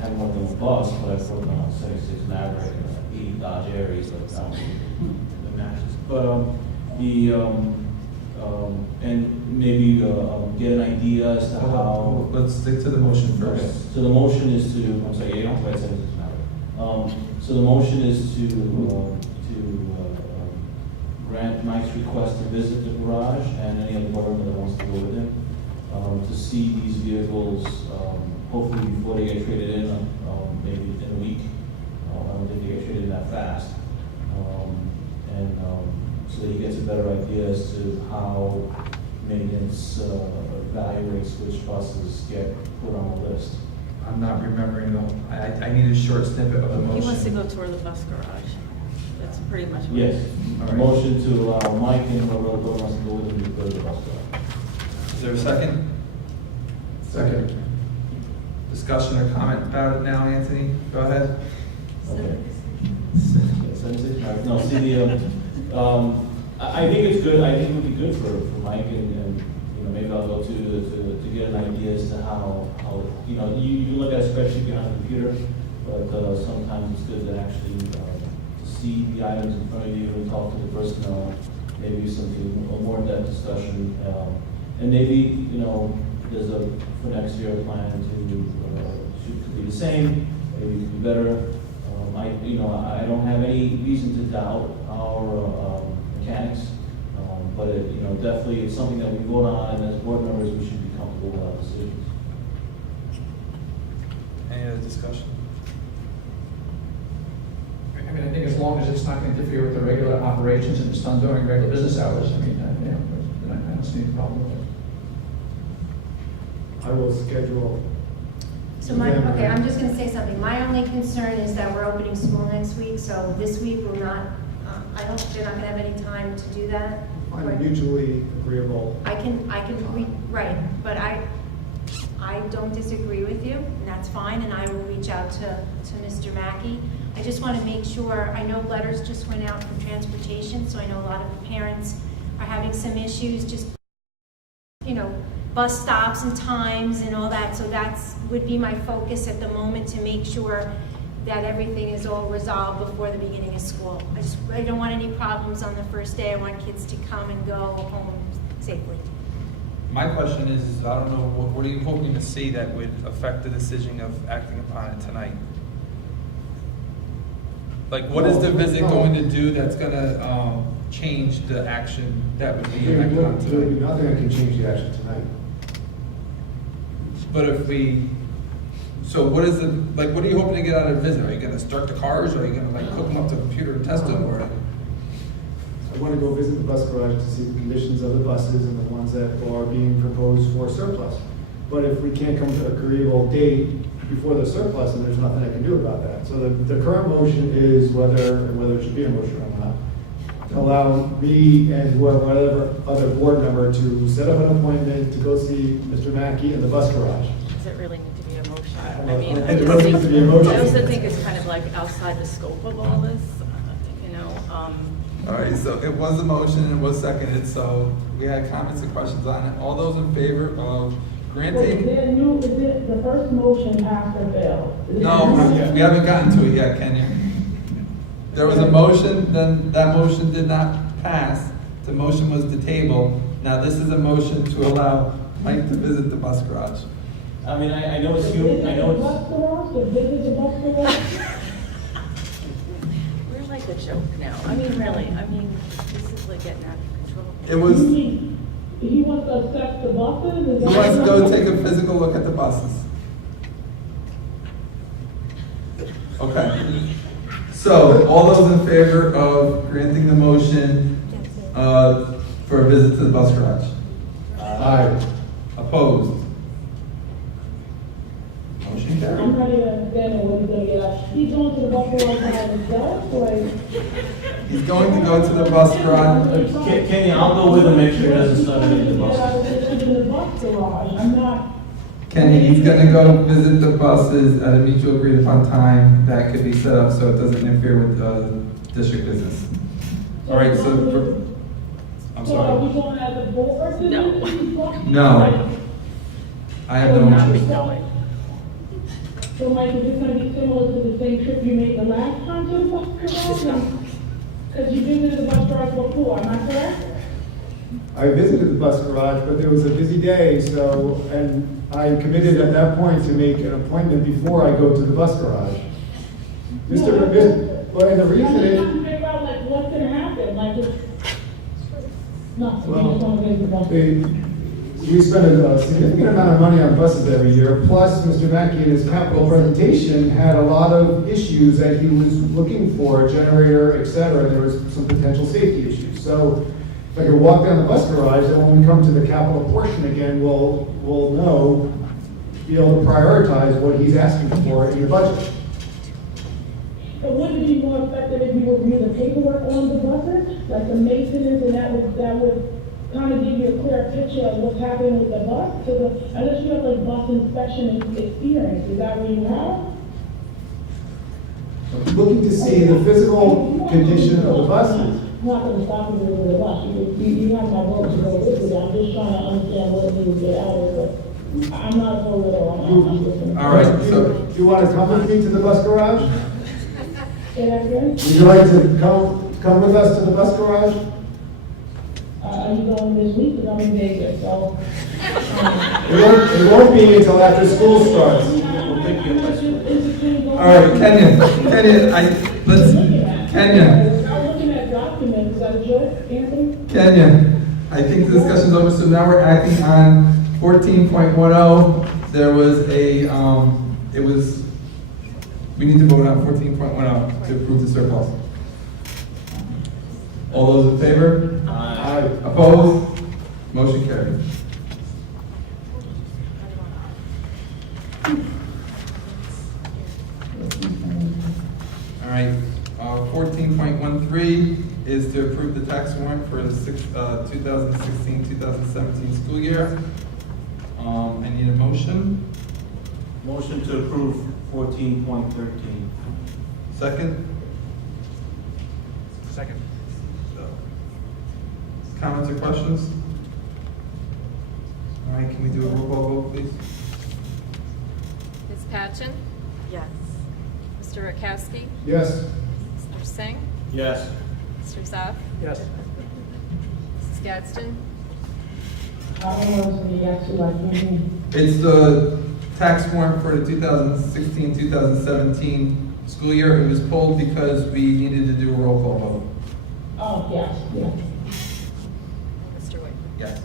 haven't worked on a bus, but I've worked on a 76 Maverick and 80 Dodge Aries, but the matches. But, and maybe, get an idea as to how. Let's stick to the motion first. Okay, so the motion is to, I'm sorry, you don't have to write 76 Maverick. So the motion is to grant Mike's request to visit the garage and any other board member that wants to go with him, to see these vehicles, hopefully before they get traded in, maybe in a week. I don't think they get traded in that fast. So that he gets a better idea as to how maintenance evaluates which buses get put on the list. I'm not remembering them. I need a short snippet of the motion. He wants to go tour the bus garage. That's pretty much what. Yes, All right. motion to allow Mike and whoever other board wants to go with him to go to the bus garage. Is there a second? Second. Discussion or comment about it now, Anthony? Go ahead. Okay. 76, right. No, see I think it's good, I think it would be good for Mike and maybe I'll go to get an idea as to how, you look at a spreadsheet behind the computer, but sometimes it's good to actually see the items in front of you and talk to the personnel, maybe something, a more in-depth discussion, and maybe, there's for next year a plan to should be the same, maybe it could be better. I don't have any reason to doubt our mechanics, but definitely it's something that we vote on, and as board members, we should be comfortable with our decisions. Any other discussion? I mean, I think as long as it's not going to interfere with the regular operations and it's done during regular business hours, I mean, I don't see any problem with it. I will schedule. So okay, I'm just gonna say something. My only concern is that we're opening school next week, so this week we're not, they're not gonna have any time to do that. I'm mutually agreeable. Right, but I don't disagree with you, and that's fine, and I will reach out to Mr. Mackey. I just want to make sure, I know letters just went out from transportation, so I know a lot of the parents are having some issues, just, bus stops and times and all that, so would be my focus at the moment, to make sure that everything is all resolved before the beginning of school. I don't want any problems on the first day. I want kids to come and go home safely. My question is I don't know, what are you hoping to see that would affect the decision of acting upon it tonight? Like, what is the visit going to do that's gonna change the action that would be acted on There would be tonight? nothing that can change the action tonight. But so what is what are you hoping to get out of the visit? Are you gonna start the cars, or are you gonna hook them up to the computer and test them, or? I want to go visit the bus garage to see the conditions of the buses and the ones that are being proposed for surplus. But if we can't come to an agreeable date before the surplus, then there's nothing I can do about that. So the current motion is whether it should be a motion or not, to allow me and whatever other board member to set up an appointment to go see Mr. Mackey in the bus garage. Does it really need to be a motion? I mean, I It just wasn't think, to be emotional. I also think it's kind of like outside the scope of all this, you know, All right, so it was a motion and it was seconded, so we had comments and questions on it. All those in favor of granting? Is it the first motion passed or failed? No, we haven't gotten to it yet, Kenya. There was a motion, then that motion did not pass. The motion was to table. Now this is a motion to allow Mike to visit the bus garage. I mean, I know it's you, I know it's. Bus garage, the visit the bus garage? we're like a joke now. I mean, really, I mean, this is like getting out of control. It was, You he mean, he wants to assess the buses? Is that wants to go what- take a physical look at the buses. Okay. So, all those in favor of granting the motion, for a visit to the bus garage? Aye. Opposed? Motion I'm carried. not even understanding what he's gonna get at. He's going to the bus garage by himself, like? He's going to go to the bus garage. Kenny, I'll go with him, make sure he doesn't start any of the Get out of buses. the bus garage. I'm not. Kenny, he's gonna go visit the buses at a mutual agreed upon time that could be set up so it doesn't interfere with, district business. All right, so, I'm So are we sorry. going as a board to No. do these buses? No. I have no Not be interest. going. So Mike, is this gonna be similar to the same trip you made the last time to the bus garage? Because you visited the bus garage before, am I correct? I visited the bus garage, but there was a busy day, so, and I committed at that point to make an appointment before I go to the bus garage. Well, and the reason I'm just trying is, to figure out like what's gonna happen, like it's nothing, Well, you just wanna visit the bus. we spend a significant amount of money on buses every year, plus Mr. Mackey in his capital presentation had a lot of issues that he was looking for, a generator, et cetera, there was some potential safety issues. So if I could walk down the bus garage, and when we come to the capital portion again, we'll know, be able to prioritize what he's asking for in the budget. But wouldn't it be more effective if you review the paperwork on the buses, like the maintenance, and that would kind of give you a clear picture of what's happening with the bus? So unless you have like bus inspection experience, is that what you have? Looking to see the physical condition of the buses. I'm not gonna stop you with the bus, you have my vote to go with it, I'm just trying to understand what you would get out of it, but I'm not a vote at all, I'm listening. All right, so, Do you want to come with me to the bus garage? Say that again? Would you like to come with us to the bus garage? Are you going this week, because I'm in Vegas, so. It won't be until after school starts. We'll pick you up by school. all right, Kenya, Kenya, I was looking at documents, is that a joke, Anthony? Kenya, I think the discussion's over, so now we're acting on 14.10. There was we need to vote on 14.10 to approve the surplus. All those in favor? Aye. Opposed? Motion carried. All right, 14.13 is to approve the tax warrant for the 2016-2017 school year. I need a motion. Motion to approve 14.13. Second? Second. Comments or questions? All right, can we do a roll call vote, please? Ms. Patchen? Yes. Mr. Rakowski? Yes. Mr. Singh? Yes. Mr. Zoff? Yes. Mrs. Gadsden? I don't know, so you got to like, It's the tax warrant for the 2016-2017 school year. It was pulled because we needed to do a roll call vote. oh, yes, yes. Mr. White? Yes.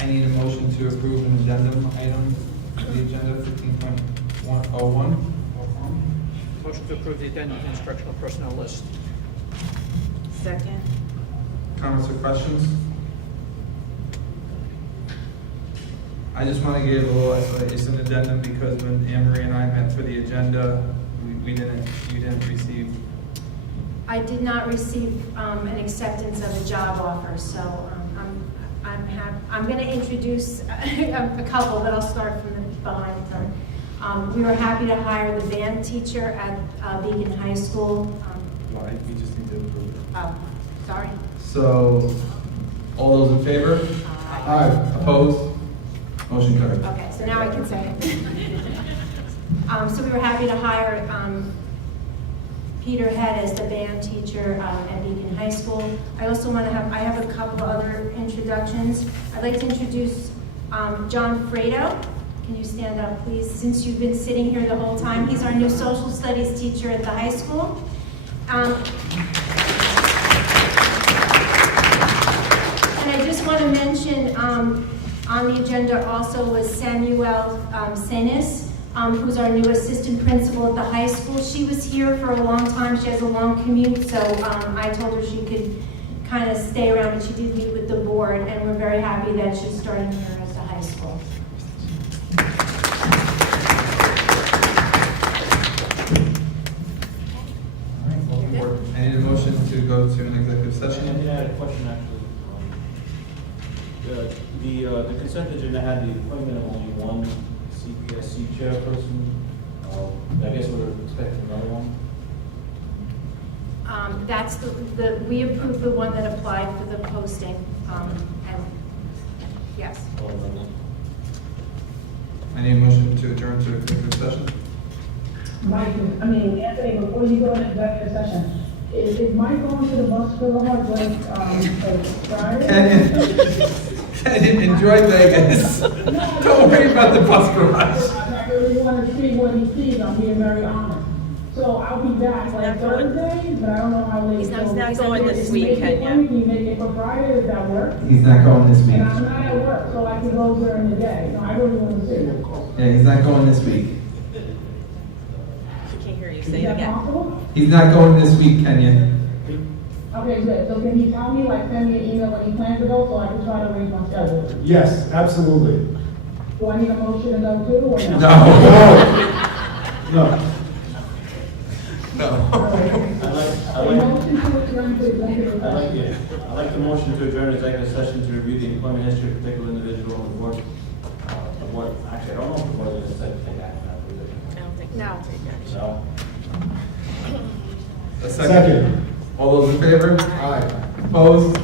I need a motion to approve an addendum item to the agenda 15.101. Motion to approve the addendum to the instructional personnel list. Second? Comments or questions? I just want to give a little, it's an addendum because when Anne Marie and I met for the agenda, you didn't receive. I did not receive an acceptance of a job offer, so I'm going to introduce a couple, but I'll start from the behind. We were happy to hire the band teacher at Beacon High School. Why, we just need to approve it. Oh, sorry. So, all those in favor? Aye. Opposed? Motion carried. Okay, so now I can say it. So we were happy to hire Peter Head as the band teacher at Beacon High School. I also want to I have a couple of other introductions. I'd like to introduce John Fredo. Can you stand up, please? Since you've been sitting here the whole time, he's our new social studies teacher at the high school. And I just want to mention, on the agenda also was Samuel Senis, who's our new assistant principal at the high school. She was here for a long time. She has a long commute, so I told her she could kind of stay around, but she did meet with the board, and we're very happy that she's starting here at the high school. I need a motion to go to an executive session. I had a question actually. The consent agenda had the appointment of only one CPSC chairperson. I guess we're expecting another one. That's we approved the one that applied for the posting. And yes. I need a motion to adjourn to executive session. Anthony, before you go into executive session, is Mike going to the bus for the hard like Friday? Kenyon, enjoy Vegas. Don't worry about the bus garage. I really want to see what he sees. I'm being very honest. So I'll be back like Thursday, but I don't know how late. He's not So going this if you week, make it Kenya. for me, Can you make it for Friday? Does that work? He's not going this week. And I'm not at work, so I can go during the day. No, I really want to see it. Yeah, he's not going this week. I can't hear you, Is say it that again. possible? He's not going this week, Kenyon. Okay, good. So can you tell me, like, send me an email when he plans to go, so I can try to arrange my schedule? Yes, absolutely. Do I need a motion to go too, or no? No. No. No. All right. I A like motion to adjourn to executive session. I like the motion to adjourn executive session to review the employment history of a particular individual on the board. Actually, I don't know if the board is to take action after this. I don't think so. No? A second. All those in favor? Aye. Opposed?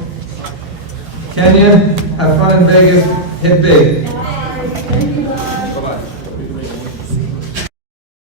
Kenyon, have fun in Vegas. Hit big.